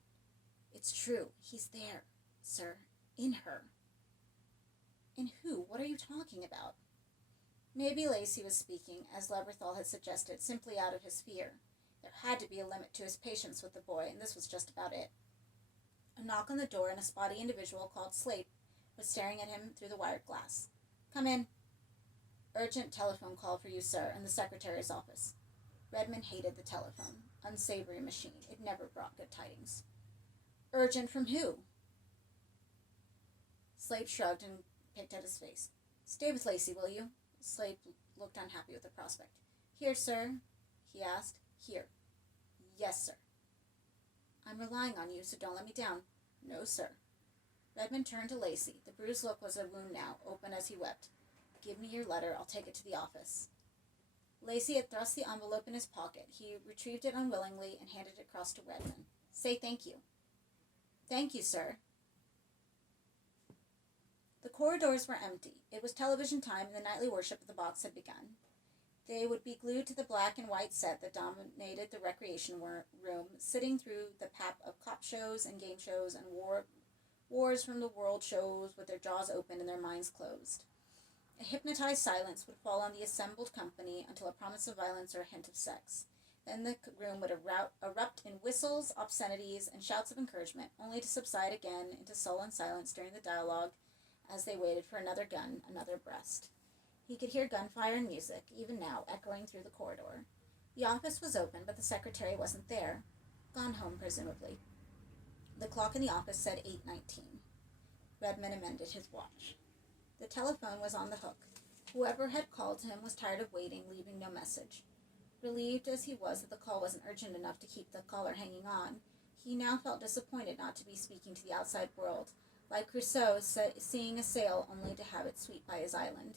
It's true. He's there, sir. In her. In who? What are you talking about? Maybe Lacey was speaking, as Leberthal had suggested, simply out of his fear. There had to be a limit to his patience with the boy, and this was just about it. A knock on the door, and a spotty individual called Slate was staring at him through the wired glass. Come in. Urgent telephone call for you, sir, in the secretary's office. Redmond hated the telephone. Unsavory machine. It never brought good tidings. Urgent from who? Slate shrugged and picked at his face. Stay with Lacey, will you? Slate looked unhappy with the prospect. Here, sir, he asked. Here. Yes, sir. I'm relying on you, so don't let me down. No, sir. Redmond turned to Lacey. The bruised look was a wound now, open as he wept. Give me your letter. I'll take it to the office. Lacey had thrust the envelope in his pocket. He retrieved it unwillingly and handed it across to Redmond. Say thank you. Thank you, sir. The corridors were empty. It was television time, and the nightly worship of the box had begun. They would be glued to the black and white set that dominated the recreation room, sitting through the pap of cop shows and game shows and wars from the world shows with their jaws open and their minds closed. A hypnotized silence would fall on the assembled company until a promise of violence or a hint of sex. Then the room would erupt in whistles, obscenities, and shouts of encouragement, only to subside again into sullen silence during the dialogue as they waited for another gun, another breast. He could hear gunfire and music, even now, echoing through the corridor. The office was open, but the secretary wasn't there. Gone home, presumably. The clock in the office said 8:19. Redmond amended his watch. The telephone was on the hook. Whoever had called him was tired of waiting, leaving no message. Relieved as he was that the call wasn't urgent enough to keep the caller hanging on, he now felt disappointed not to be speaking to the outside world, like Crusoe seeing a sail only to have it sweep by his island.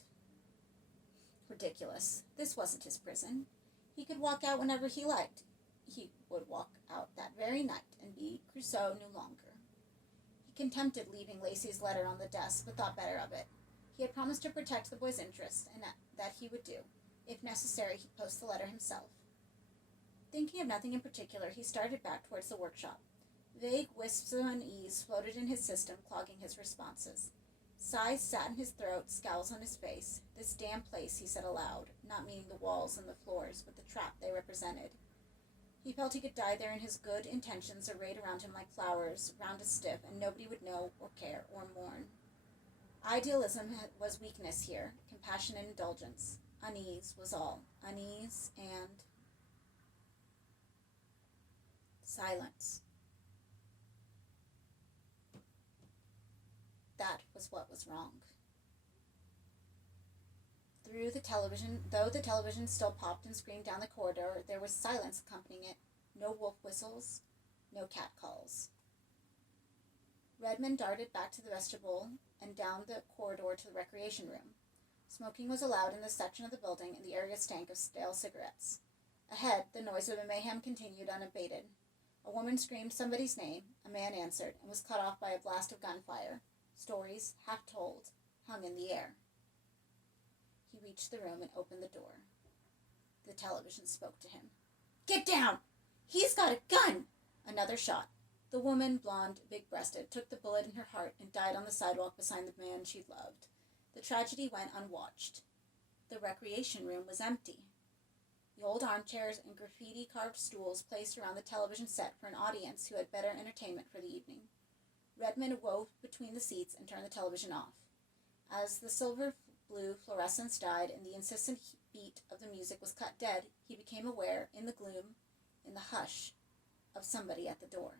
Ridiculous. This wasn't his prison. He could walk out whenever he liked. He would walk out that very night and be Crusoe no longer. He contemplated leaving Lacey's letter on the desk, but thought better of it. He had promised to protect the boy's interests, and that he would do. If necessary, he'd post the letter himself. Thinking of nothing in particular, he started back towards the workshop. Vague wisps of unease floated in his system, clogging his responses. Sighs sat in his throat, scowls on his face. This damn place, he said aloud, not meaning the walls and the floors, but the trap they represented. He felt he could die there and his good intentions arrayed around him like flowers, round a stiff, and nobody would know or care or mourn. Idealism was weakness here, compassion and indulgence. Unease was all. Unease and silence. That was what was wrong. Though the television still popped and screamed down the corridor, there was silence accompanying it. No wolf whistles, no cat calls. Redmond darted back to the vestibule and down the corridor to the recreation room. Smoking was allowed in this section of the building, and the area stank of stale cigarettes. Ahead, the noise of the mayhem continued unabated. A woman screamed somebody's name, a man answered, and was cut off by a blast of gunfire. Stories, half told, hung in the air. He reached the room and opened the door. The television spoke to him. "Get down! He's got a gun!" Another shot. The woman, blonde, big-breasted, took the bullet in her heart and died on the sidewalk beside the man she loved. The tragedy went unwatched. The recreation room was empty. The old armchairs and graffiti-carved stools placed around the television set for an audience who had better entertainment for the evening. Redmond wove between the seats and turned the television off. As the silver-blue fluorescence died and the insistent beat of the music was cut dead, he became aware, in the gloom, in the hush, of somebody at the door.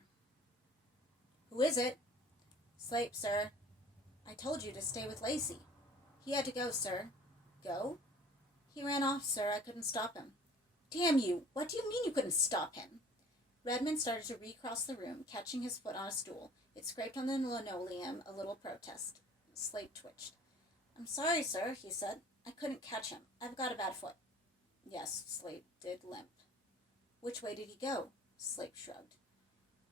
"Who is it?" "Slape, sir." "I told you to stay with Lacey." "He had to go, sir." "Go?" "He ran off, sir. I couldn't stop him." "Damn you! What do you mean you couldn't stop him?" Redmond started to recross the room, catching his foot on a stool. It scraped on the linoleum, a little protest. Slape twitched. "I'm sorry, sir," he said. "I couldn't catch him. I've got a bad foot." Yes, Slape did limp. "Which way did he go?" Slape shrugged.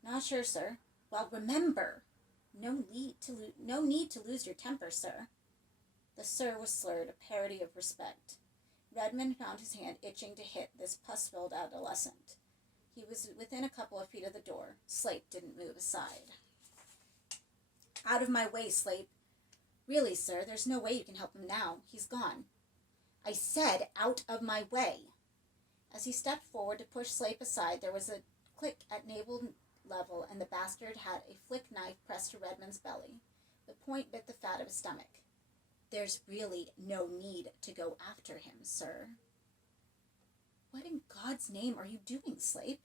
"Not sure, sir." "Well, remember, no need to lose your temper, sir." The "sir" was slurred, a parody of respect. Redmond found his hand itching to hit this pus-filled adolescent. He was within a couple of feet of the door. Slape didn't move aside. "Out of my way, Slape." "Really, sir, there's no way you can help him now. He's gone." "I said out of my way." As he stepped forward to push Slape aside, there was a click at navel level, and the bastard had a flick knife pressed to Redmond's belly. The point bit the fat of his stomach. "There's really no need to go after him, sir." "What in God's name are you doing, Slape?"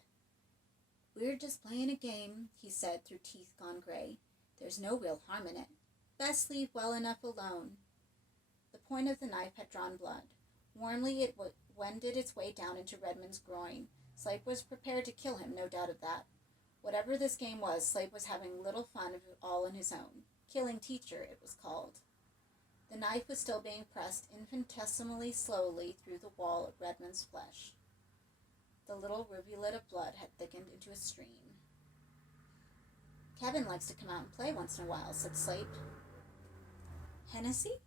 "We're just playing a game," he said through teeth gone gray. "There's no real harm in it. Best leave well enough alone." The point of the knife had drawn blood. Warmly it wended its way down into Redmond's groin. Slape was prepared to kill him, no doubt of that. Whatever this game was, Slape was having little fun of it all on his own. Killing teacher, it was called. The knife was still being pressed infinitesimally slowly through the wall of Redmond's flesh. The little rivulet of blood had thickened into a stream. "Kevin likes to come out and play once in a while," said Slape. "Hennessy?"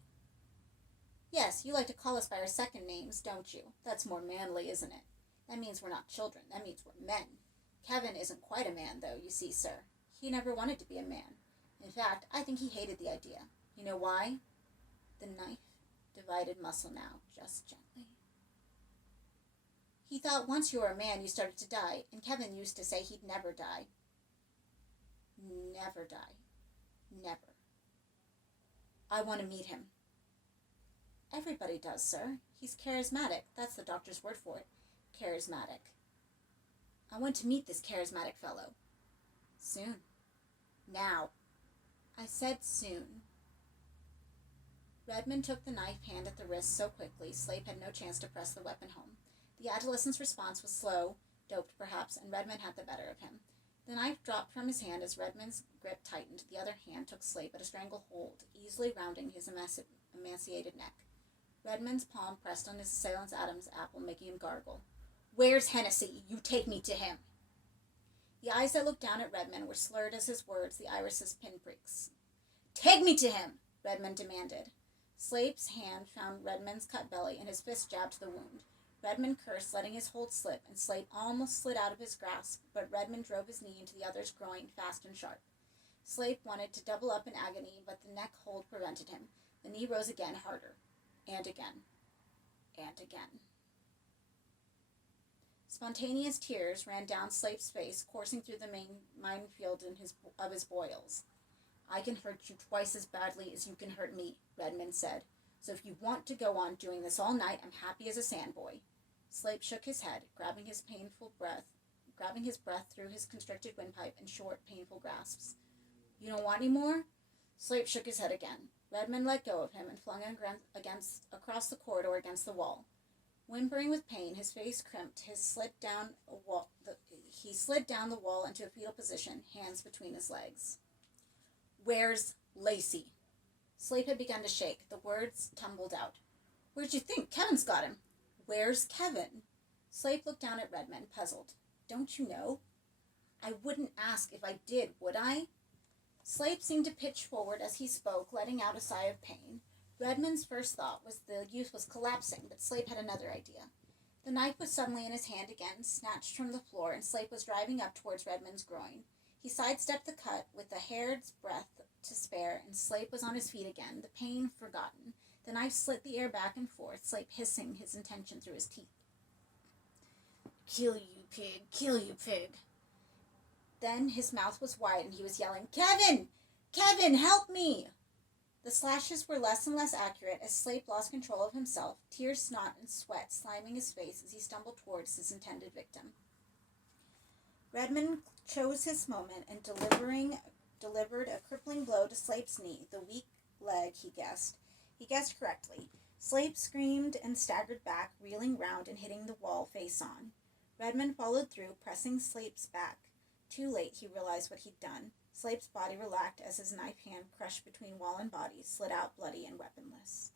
"Yes, you like to call us by our second names, don't you? That's more manly, isn't it? That means we're not children. That means we're men. Kevin isn't quite a man, though, you see, sir. He never wanted to be a man. In fact, I think he hated the idea. You know why?" The knife divided muscle now, just gently. "He thought once you were a man you started to die, and Kevin used to say he'd never die." "Never die. Never." "I want to meet him." "Everybody does, sir. He's charismatic. That's the doctor's word for it. Charismatic." "I want to meet this charismatic fellow." "Soon." "Now." "I said soon." Redmond took the knife hand at the wrist so quickly, Slape had no chance to press the weapon home. The adolescent's response was slow, doped perhaps, and Redmond had the better of him. The knife dropped from his hand as Redmond's grip tightened. The other hand took Slape at a stranglehold, easily rounding his emaciated neck. Redmond's palm pressed on his assailant's Adam's apple, making him gargle. "Where's Hennessy? You take me to him." The eyes that looked down at Redmond were slurred as his words, the irises pinpricks. "Take me to him!" Redmond demanded. Slape's hand found Redmond's cut belly, and his fist jabbed to the wound. Redmond cursed, letting his hold slip, and Slape almost slid out of his grasp, but Redmond drove his knee into the other's groin fast and sharp. Slape wanted to double up in agony, but the neck hold prevented him. The knee rose again, harder, and again, and again. Spontaneous tears ran down Slape's face, coursing through the main minefield of his boils. "I can hurt you twice as badly as you can hurt me," Redmond said. "So if you want to go on doing this all night, I'm happy as a sandboy." Slape shook his head, grabbing his breath through his constricted windpipe in short, painful grasps. "You don't want any more?" Slape shook his head again. Redmond let go of him and flung him across the corridor against the wall. Whimpering with pain, his face crimped, he slid down the wall into a fetal position, hands between his legs. "Where's Lacey?" Slape had begun to shake. The words tumbled out. "Where'd you think? Kevin's got him." "Where's Kevin?" Slape looked down at Redmond, puzzled. "Don't you know?" "I wouldn't ask if I did, would I?" Slape seemed to pitch forward as he spoke, letting out a sigh of pain. Redmond's first thought was the youth was collapsing, but Slape had another idea. The knife was suddenly in his hand again, snatched from the floor, and Slape was driving up towards Redmond's groin. He sidestepped the cut with a hair's breadth to spare, and Slape was on his feet again, the pain forgotten. The knife slit the air back and forth, Slape hissing his intention through his teeth. "Kill you, pig! Kill you, pig!" Then his mouth was wide and he was yelling, "Kevin! Kevin, help me!" The slashes were less and less accurate as Slape lost control of himself, tears, snot, and sweat sliming his face as he stumbled towards his intended victim. Redmond chose his moment and delivered a crippling blow to Slape's knee, the weak leg, he guessed. He guessed correctly. Slape screamed and staggered back, reeling round and hitting the wall face on. Redmond followed through, pressing Slape's back. Too late, he realized what he'd done. Slape's body relaxed as his knife hand, crushed between wall and body, slid out bloody and weaponless.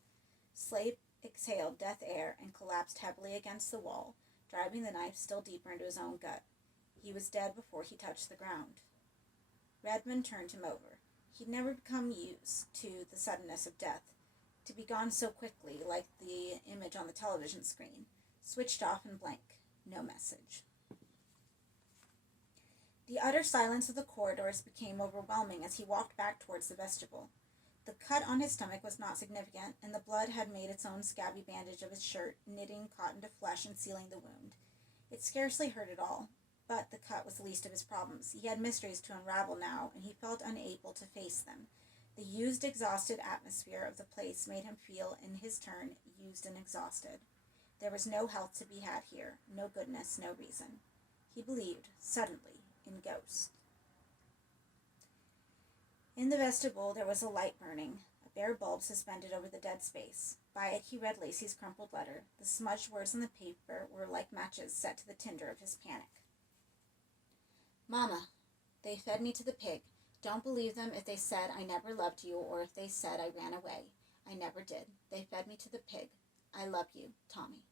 Slape exhaled death air and collapsed heavily against the wall, driving the knife still deeper into his own gut. He was dead before he touched the ground. Redmond turned him over. He'd never become used to the suddenness of death, to be gone so quickly, like the image on the television screen, switched off and blank, no message. The utter silence of the corridors became overwhelming as he walked back towards the vestibule. The cut on his stomach was not significant, and the blood had made its own scabby bandage of his shirt, knitting cotton to flesh and sealing the wound. It scarcely hurt at all, but the cut was the least of his problems. He had mysteries to unravel now, and he felt unable to face them. The used, exhausted atmosphere of the place made him feel, in his turn, used and exhausted. There was no health to be had here, no goodness, no reason. He believed, suddenly, in ghosts. In the vestibule there was a light burning, a bare bulb suspended over the dead space. By it he read Lacey's crumpled letter. The smudged words on the paper were like matches set to the tinder of his panic. "Mama, they fed me to the pig. Don't believe them if they said I never loved you or if they said I ran away. I never did. They fed me to the pig. I love you, Tommy."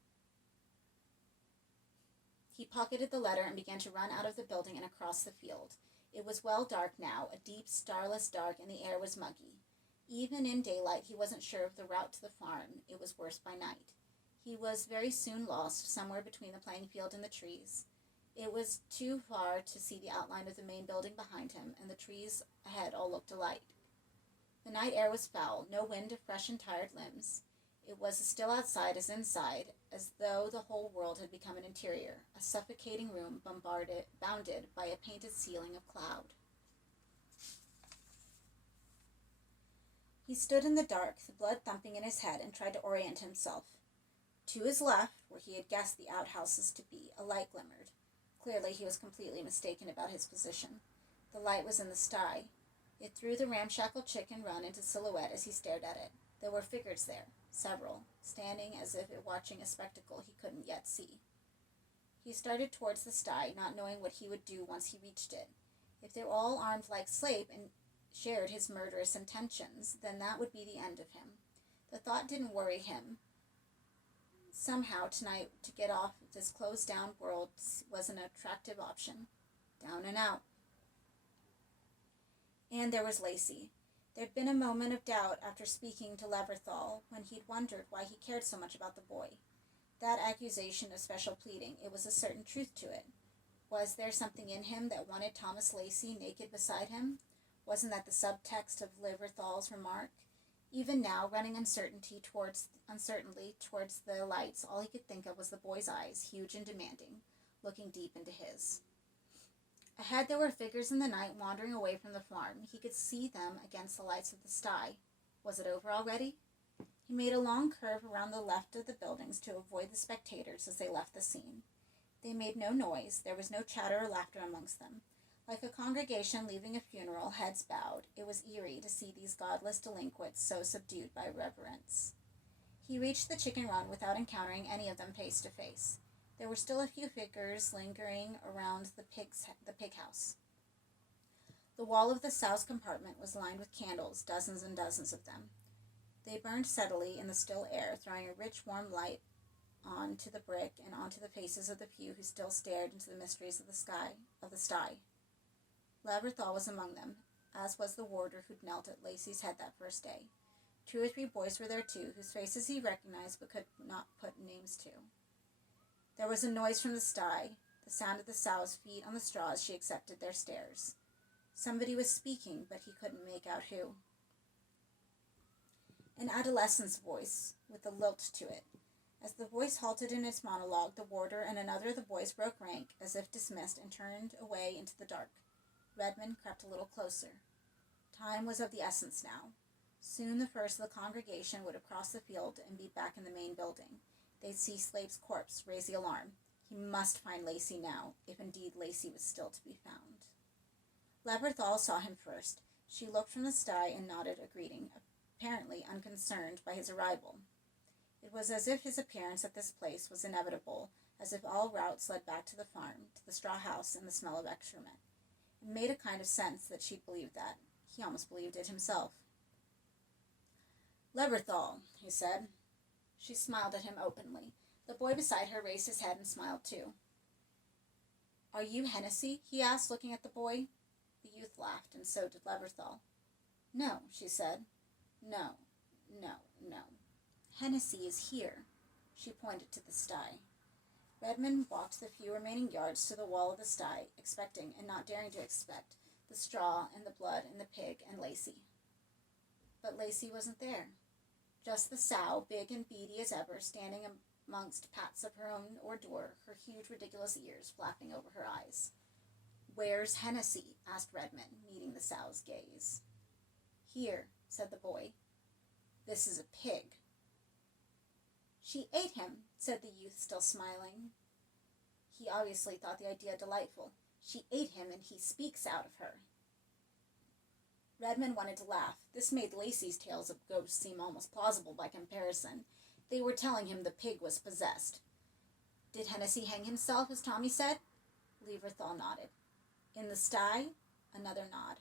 He pocketed the letter and began to run out of the building and across the field. It was well dark now, a deep, starless dark, and the air was muggy. Even in daylight, he wasn't sure of the route to the farm. It was worse by night. He was very soon lost, somewhere between the playing field and the trees. It was too far to see the outline of the main building behind him, and the trees ahead all looked alike. The night air was foul, no wind to freshen tired limbs. It was as still outside as inside, as though the whole world had become an interior, a suffocating room bounded by a painted ceiling of cloud. He stood in the dark, the blood thumping in his head, and tried to orient himself. To his left, where he had guessed the outhouses to be, a light glimmered. Clearly he was completely mistaken about his position. The light was in the sty. It threw the ramshackle chicken run into silhouette as he stared at it. There were figures there, several, standing as if watching a spectacle he couldn't yet see. He started towards the sty, not knowing what he would do once he reached it. If they were all armed like Slape and shared his murderous intentions, then that would be the end of him. The thought didn't worry him. Somehow tonight, to get off this closed-down world was an attractive option. Down and out. And there was Lacey. There'd been a moment of doubt after speaking to Leverthal, when he'd wondered why he cared so much about the boy. That accusation of special pleading, it was a certain truth to it. Was there something in him that wanted Thomas Lacey naked beside him? Wasn't that the subtext of Liverthal's remark? Even now, running uncertainly towards the lights, all he could think of was the boy's eyes, huge and demanding, looking deep into his. Ahead there were figures in the night wandering away from the farm. He could see them against the lights of the sty. Was it over already? He made a long curve around the left of the buildings to avoid the spectators as they left the scene. They made no noise. There was no chatter or laughter amongst them. Like a congregation leaving a funeral, heads bowed, it was eerie to see these godless delinquents so subdued by reverence. He reached the chicken run without encountering any of them face to face. There were still a few figures lingering around the pig house. The wall of the south compartment was lined with candles, dozens and dozens of them. They burned steadily in the still air, throwing a rich, warm light onto the brick and onto the faces of the few who still stared into the mysteries of the sty. Laverthal was among them, as was the warder who'd knelt at Lacey's head that first day. 2 or 3 boys were there too, whose faces he recognized but could not put names to. There was a noise from the sty, the sound of the sow's feet on the straw as she accepted their stares. Somebody was speaking, but he couldn't make out who. An adolescent's voice, with a lilt to it. As the voice halted in its monologue, the warder and another of the boys broke rank, as if dismissed, and turned away into the dark. Redmond crept a little closer. Time was of the essence now. Soon the first of the congregation would have crossed the field and be back in the main building. They'd see Slape's corpse, raise the alarm. He must find Lacey now, if indeed Lacey was still to be found. Laverthal saw him first. She looked from the sty and nodded a greeting, apparently unconcerned by his arrival. It was as if his appearance at this place was inevitable, as if all routes led back to the farm, to the straw house and the smell of excrement. It made a kind of sense that she'd believed that. He almost believed it himself. "Leverthal," he said. She smiled at him openly. The boy beside her raised his head and smiled too. "Are you Hennessy?" he asked, looking at the boy. The youth laughed, and so did Leverthal. "No," she said. No. Hennessy is here." She pointed to the sty. Redmond walked the few remaining yards to the wall of the sty, expecting, and not daring to expect, the straw and the blood and the pig and Lacey. But Lacey wasn't there. Just the sow, big and beady as ever, standing amongst pats of her own ordure, her huge, ridiculous ears flapping over her eyes. "Where's Hennessy?" asked Redmond, meeting the sow's gaze. "Here," said the boy. "This is a pig." "She ate him," said the youth, still smiling. He obviously thought the idea delightful. "She ate him, and he speaks out of her." Redmond wanted to laugh. This made Lacey's tales of ghosts seem almost plausible by comparison. They were telling him the pig was possessed. "Did Hennessy hang himself, as Tommy said?" Leverthal nodded. "In the sty?" Another nod.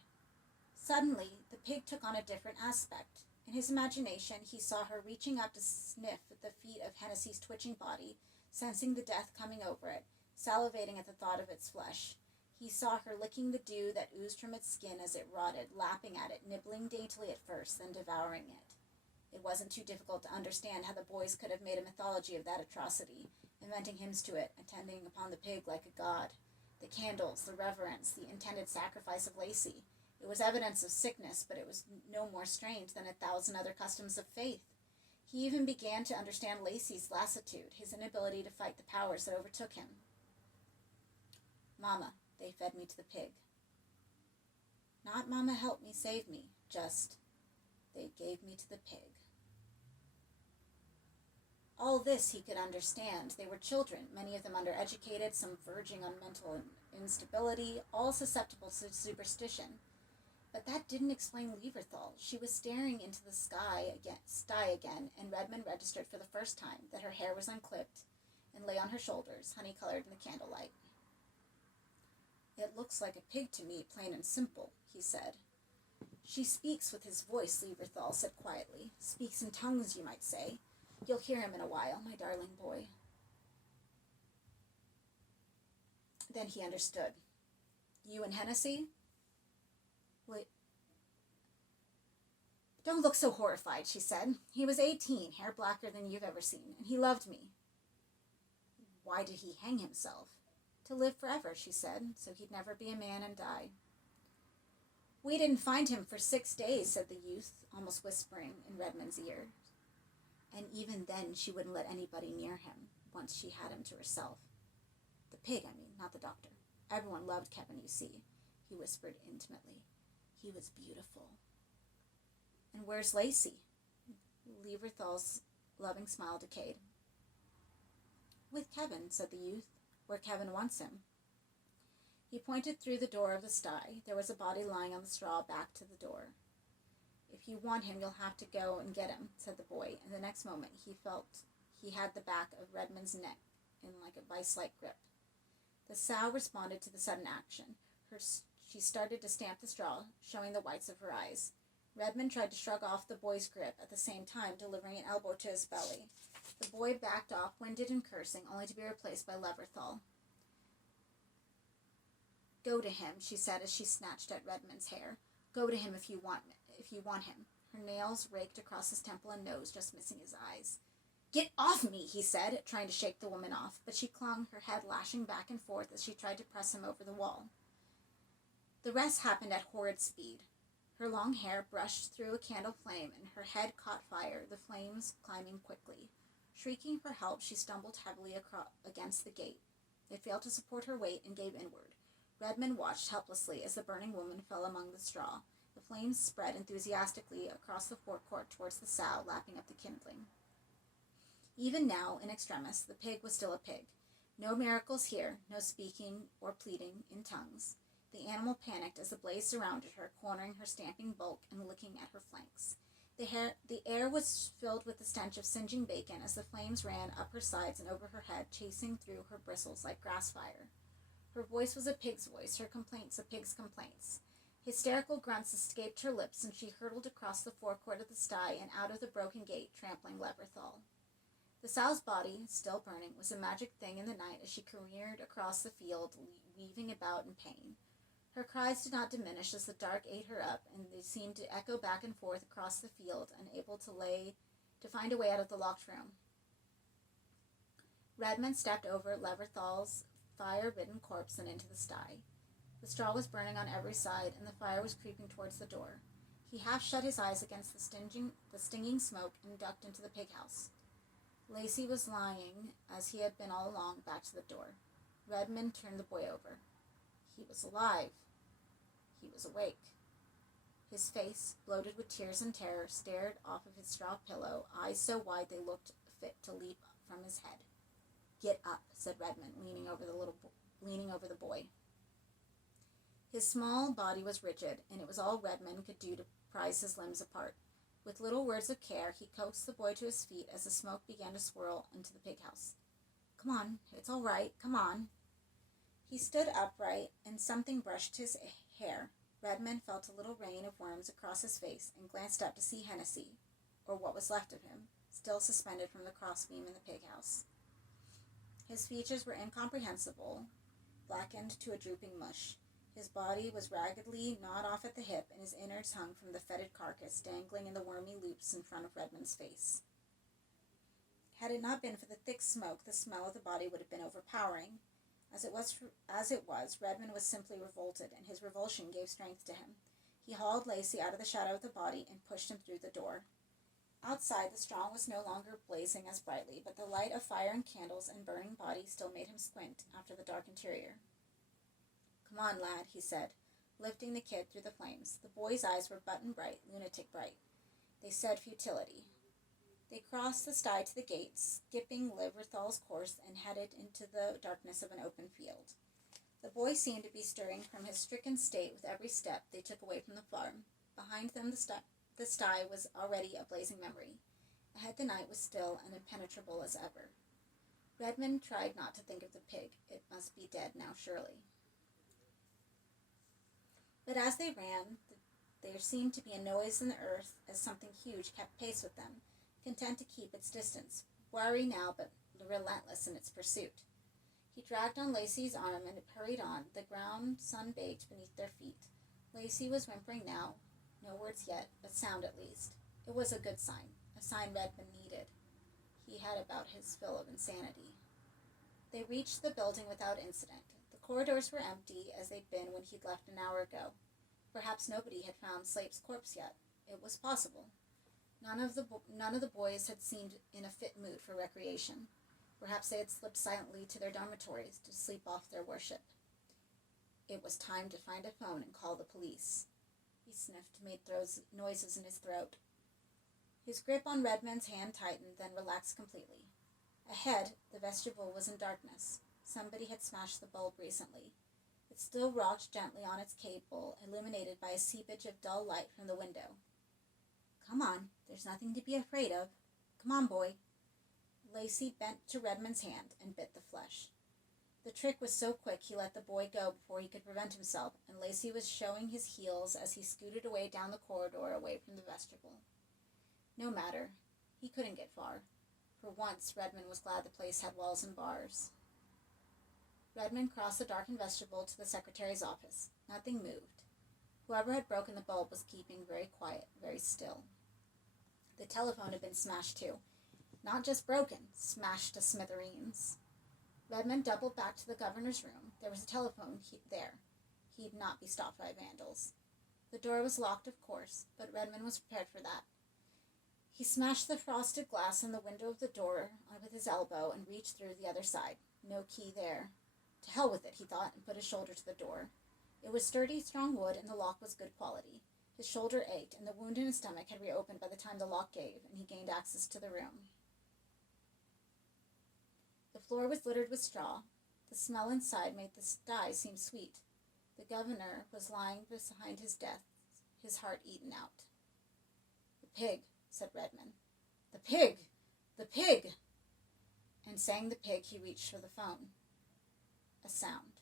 Suddenly, the pig took on a different aspect. In his imagination, he saw her reaching up to sniff at the feet of Hennessy's twitching body, sensing the death coming over it, salivating at the thought of its flesh. He saw her licking the dew that oozed from its skin as it rotted, lapping at it, nibbling daintily at first, then devouring it. It wasn't too difficult to understand how the boys could have made a mythology of that atrocity, inventing hymns to it, attending upon the pig like a god. The candles, the reverence, the intended sacrifice of Lacey. It was evidence of sickness, but it was no more strange than 1,000 other customs of faith. He even began to understand Lacey's lassitude, his inability to fight the powers that overtook him. "Mama, they fed me to the pig." Not "Mama, help me, save me," just, "They gave me to the pig." All this he could understand. They were children, many of them undereducated, some verging on mental instability, all susceptible to superstition. But that didn't explain Leverthal. She was staring into the sty again, and Redmond registered for the first time that her hair was unclipped and lay on her shoulders, honey-colored in the candlelight. "It looks like a pig to me, plain and simple," he said. "She speaks with his voice," Leverthal said quietly. "Speaks in tongues, you might say. You'll hear him in a while, my darling boy." Then he understood. "You and Hennessy?" "Wait. Don't look so horrified," she said. "He was 18, hair blacker than you've ever seen, and he loved me." Why did he hang himself? To live forever, she said, so he'd never be a man and die. We didn't find him for 6 days, said the youth, almost whispering in Redmond's ear. And even then she wouldn't let anybody near him, once she had him to herself. The pig, I mean, not the doctor. Everyone loved Kevin, you see, he whispered intimately. He was beautiful. And where's Lacey? Lieberthal's loving smile decayed. With Kevin, said the youth, where Kevin wants him. He pointed through the door of the sty. There was a body lying on the straw back to the door. If you want him, you'll have to go and get him, said the boy, and the next moment he felt he had the back of Redmond's neck in like a vice-like grip. The sow responded to the sudden action. She started to stamp the straw, showing the whites of her eyes. Redmond tried to shrug off the boy's grip, at the same time delivering an elbow to his belly. The boy backed off, winded and cursing, only to be replaced by Leverthal. Go to him, she said as she snatched at Redmond's hair. Go to him if you want him. Her nails raked across his temple and nose, just missing his eyes. Get off me, he said, trying to shake the woman off, but she clung, her head lashing back and forth as she tried to press him over the wall. The rest happened at horrid speed. Her long hair brushed through a candle flame, and her head caught fire, the flames climbing quickly. Shrieking for help, she stumbled heavily against the gate. It failed to support her weight and gave inward. Redmond watched helplessly as the burning woman fell among the straw. The flames spread enthusiastically across the forecourt towards the sow, lapping up the kindling. Even now, in extremis, the pig was still a pig. No miracles here, no speaking or pleading in tongues. The animal panicked as the blaze surrounded her, cornering her stamping bulk and licking at her flanks. The air was filled with the stench of singeing bacon as the flames ran up her sides and over her head, chasing through her bristles like grass fire. Her voice was a pig's voice, her complaints a pig's complaints. Hysterical grunts escaped her lips, and she hurtled across the forecourt of the sty and out of the broken gate, trampling Leverthal. The sow's body, still burning, was a magic thing in the night as she careered across the field, weaving about in pain. Her cries did not diminish as the dark ate her up, and they seemed to echo back and forth across the field, unable to find a way out of the locked room. Redmond stepped over Leverthal's fire-ridden corpse and into the sty. The straw was burning on every side, and the fire was creeping towards the door. He half shut his eyes against the stinging smoke and ducked into the pig house. Lacey was lying, as he had been all along, back to the door. Redmond turned the boy over. He was alive. He was awake. His face, bloated with tears and terror, stared off of his straw pillow, eyes so wide they looked fit to leap from his head. Get up, said Redmond, leaning over the boy. His small body was rigid, and it was all Redmond could do to prise his limbs apart. With little words of care, he coaxed the boy to his feet as the smoke began to swirl into the pig house. Come on, it's all right, come on. He stood upright, and something brushed his hair. Redmond felt a little rain of worms across his face and glanced up to see Hennessy, or what was left of him, still suspended from the crossbeam in the pig house. His features were incomprehensible, blackened to a drooping mush. His body was raggedly gnawed off at the hip, and his innards hung from the fetid carcass, dangling in the wormy loops in front of Redmond's face. Had it not been for the thick smoke, the smell of the body would have been overpowering. As it was, Redmond was simply revolted, and his revulsion gave strength to him. He hauled Lacey out of the shadow of the body and pushed him through the door. Outside, the straw was no longer blazing as brightly, but the light of fire and candles and burning body still made him squint after the dark interior. Come on, lad, he said, lifting the kid through the flames. The boy's eyes were button bright, lunatic bright. They said futility. They crossed the sty to the gate, skipping Liverthal's course, and headed into the darkness of an open field. The boy seemed to be stirring from his stricken state with every step they took away from the farm. Behind them, the sty was already a blazing memory. Ahead, the night was still and impenetrable as ever. Redmond tried not to think of the pig. It must be dead now, surely. But as they ran, there seemed to be a noise in the earth as something huge kept pace with them, content to keep its distance, wary now but relentless in its pursuit. He dragged on Lacey's arm and it hurried on, the ground sun-baked beneath their feet. Lacey was whimpering now, no words yet, but sound at least. It was a good sign, a sign Redmond needed. He had about his fill of insanity. They reached the building without incident. The corridors were empty, as they'd been when he'd left an hour ago. Perhaps nobody had found Slape's corpse yet. It was possible. None of the boys had seemed in a fit mood for recreation. Perhaps they had slipped silently to their dormitories to sleep off their worship. It was time to find a phone and call the police. He sniffed, made noises in his throat. His grip on Redmond's hand tightened, then relaxed completely. Ahead, the vestibule was in darkness. Somebody had smashed the bulb recently. It still rocked gently on its cable, illuminated by a seepage of dull light from the window. "Come on, there's nothing to be afraid of. Come on, boy." Lacey bent to Redmond's hand and bit the flesh. The trick was so quick he let the boy go before he could prevent himself, and Lacey was showing his heels as he scooted away down the corridor away from the vestibule. No matter. He couldn't get far. For once, Redmond was glad the place had walls and bars. Redmond crossed the darkened vestibule to the secretary's office. Nothing moved. Whoever had broken the bulb was keeping very quiet, very still. The telephone had been smashed too. Not just broken, smashed to smithereens. Redmond doubled back to the governor's room. There was a telephone there. He'd not be stopped by vandals. The door was locked, of course, but Redmond was prepared for that. He smashed the frosted glass in the window of the door with his elbow and reached through the other side. No key there. To hell with it, he thought, and put his shoulder to the door. It was sturdy, strong wood, and the lock was good quality. His shoulder ached, and the wound in his stomach had reopened by the time the lock gave, and he gained access to the room. The floor was littered with straw. The smell inside made the sty seem sweet. The governor was lying behind his desk, his heart eaten out. "The pig," said Redmond. "The pig! The pig!" And saying the pig, he reached for the phone. A sound.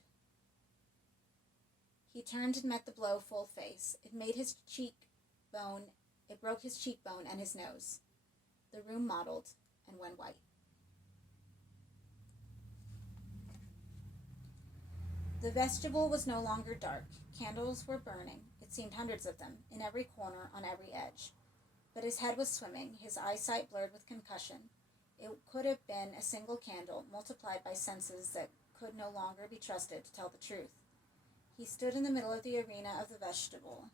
He turned and met the blow full face. It broke his cheekbone and his nose. The room mottled and went white. The vestibule was no longer dark. Candles were burning. It seemed hundreds of them, in every corner, on every edge. But his head was swimming, his eyesight blurred with concussion. It could have been a single candle, multiplied by senses that could no longer be trusted to tell the truth. He stood in the middle of the arena of the vestibule,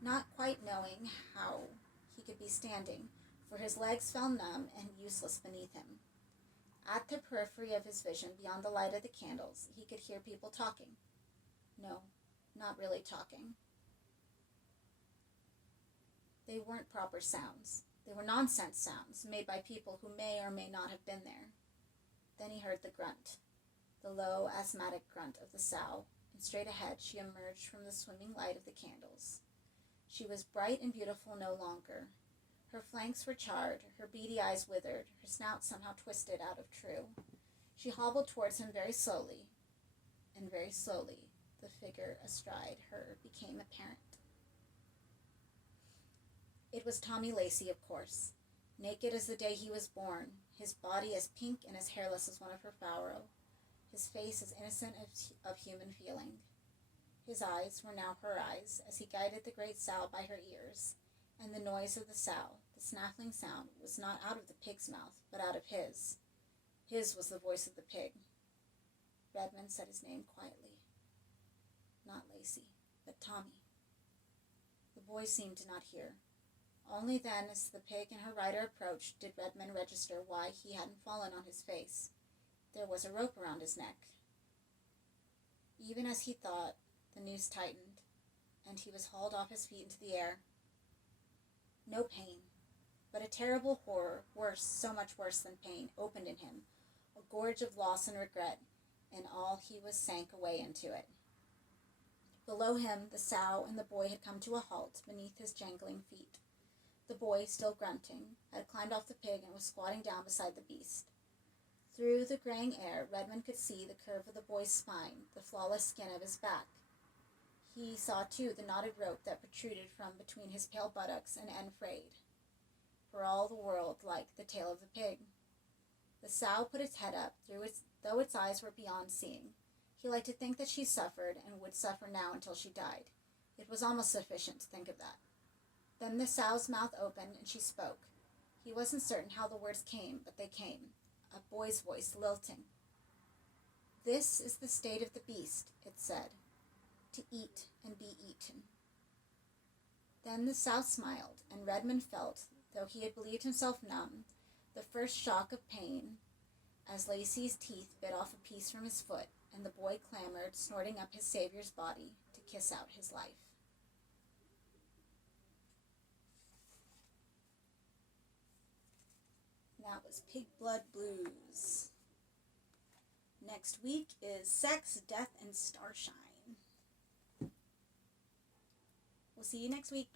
not quite knowing how he could be standing, for his legs felt numb and useless beneath him. At the periphery of his vision, beyond the light of the candles, he could hear people talking. No, not really talking. They weren't proper sounds. They were nonsense sounds, made by people who may or may not have been there. Then he heard the grunt, the low, asthmatic grunt of the sow, and straight ahead she emerged from the swimming light of the candles. She was bright and beautiful no longer. Her flanks were charred, her beady eyes withered, her snout somehow twisted out of true. She hobbled towards him very slowly, and very slowly the figure astride her became apparent. It was Tommy Lacey, of course, naked as the day he was born, his body as pink and as hairless as one of her Pharaoh, his face as innocent of human feeling. His eyes were now her eyes, as he guided the great sow by her ears, and the noise of the sow, the snaffling sound, was not out of the pig's mouth, but out of his. His was the voice of the pig. Redmond said his name quietly. Not Lacey, but Tommy. The boy seemed to not hear. Only then, as the pig and her rider approached, did Redmond register why he hadn't fallen on his face. There was a rope around his neck. Even as he thought, the noose tightened, and he was hauled off his feet into the air. No pain, but a terrible horror, worse, so much worse than pain, opened in him, a gorge of loss and regret, and all he was sank away into it. Below him, the sow and the boy had come to a halt beneath his jangling feet. The boy, still grunting, had climbed off the pig and was squatting down beside the beast. Through the graying air, Redmond could see the curve of the boy's spine, the flawless skin of his back. He saw, too, the knotted rope that protruded from between his pale buttocks and end frayed, for all the world like the tail of the pig. The sow put its head up, though its eyes were beyond seeing. He liked to think that she suffered, and would suffer now until she died. It was almost sufficient to think of that. Then the sow's mouth opened, and she spoke. He wasn't certain how the words came, but they came. a boy's voice lilting. "This is the state of the beast," it said, "to eat and be eaten." Then the South smiled, and Redmond felt, though he had believed himself numb, the first shock of pain as Lacey's teeth bit off a piece from his foot, and the boy clambered, snorting up his savior's body to kiss out his life. That was Pig Blood Blues. Next week is Sex, Death, and Starshine. We'll see you next week.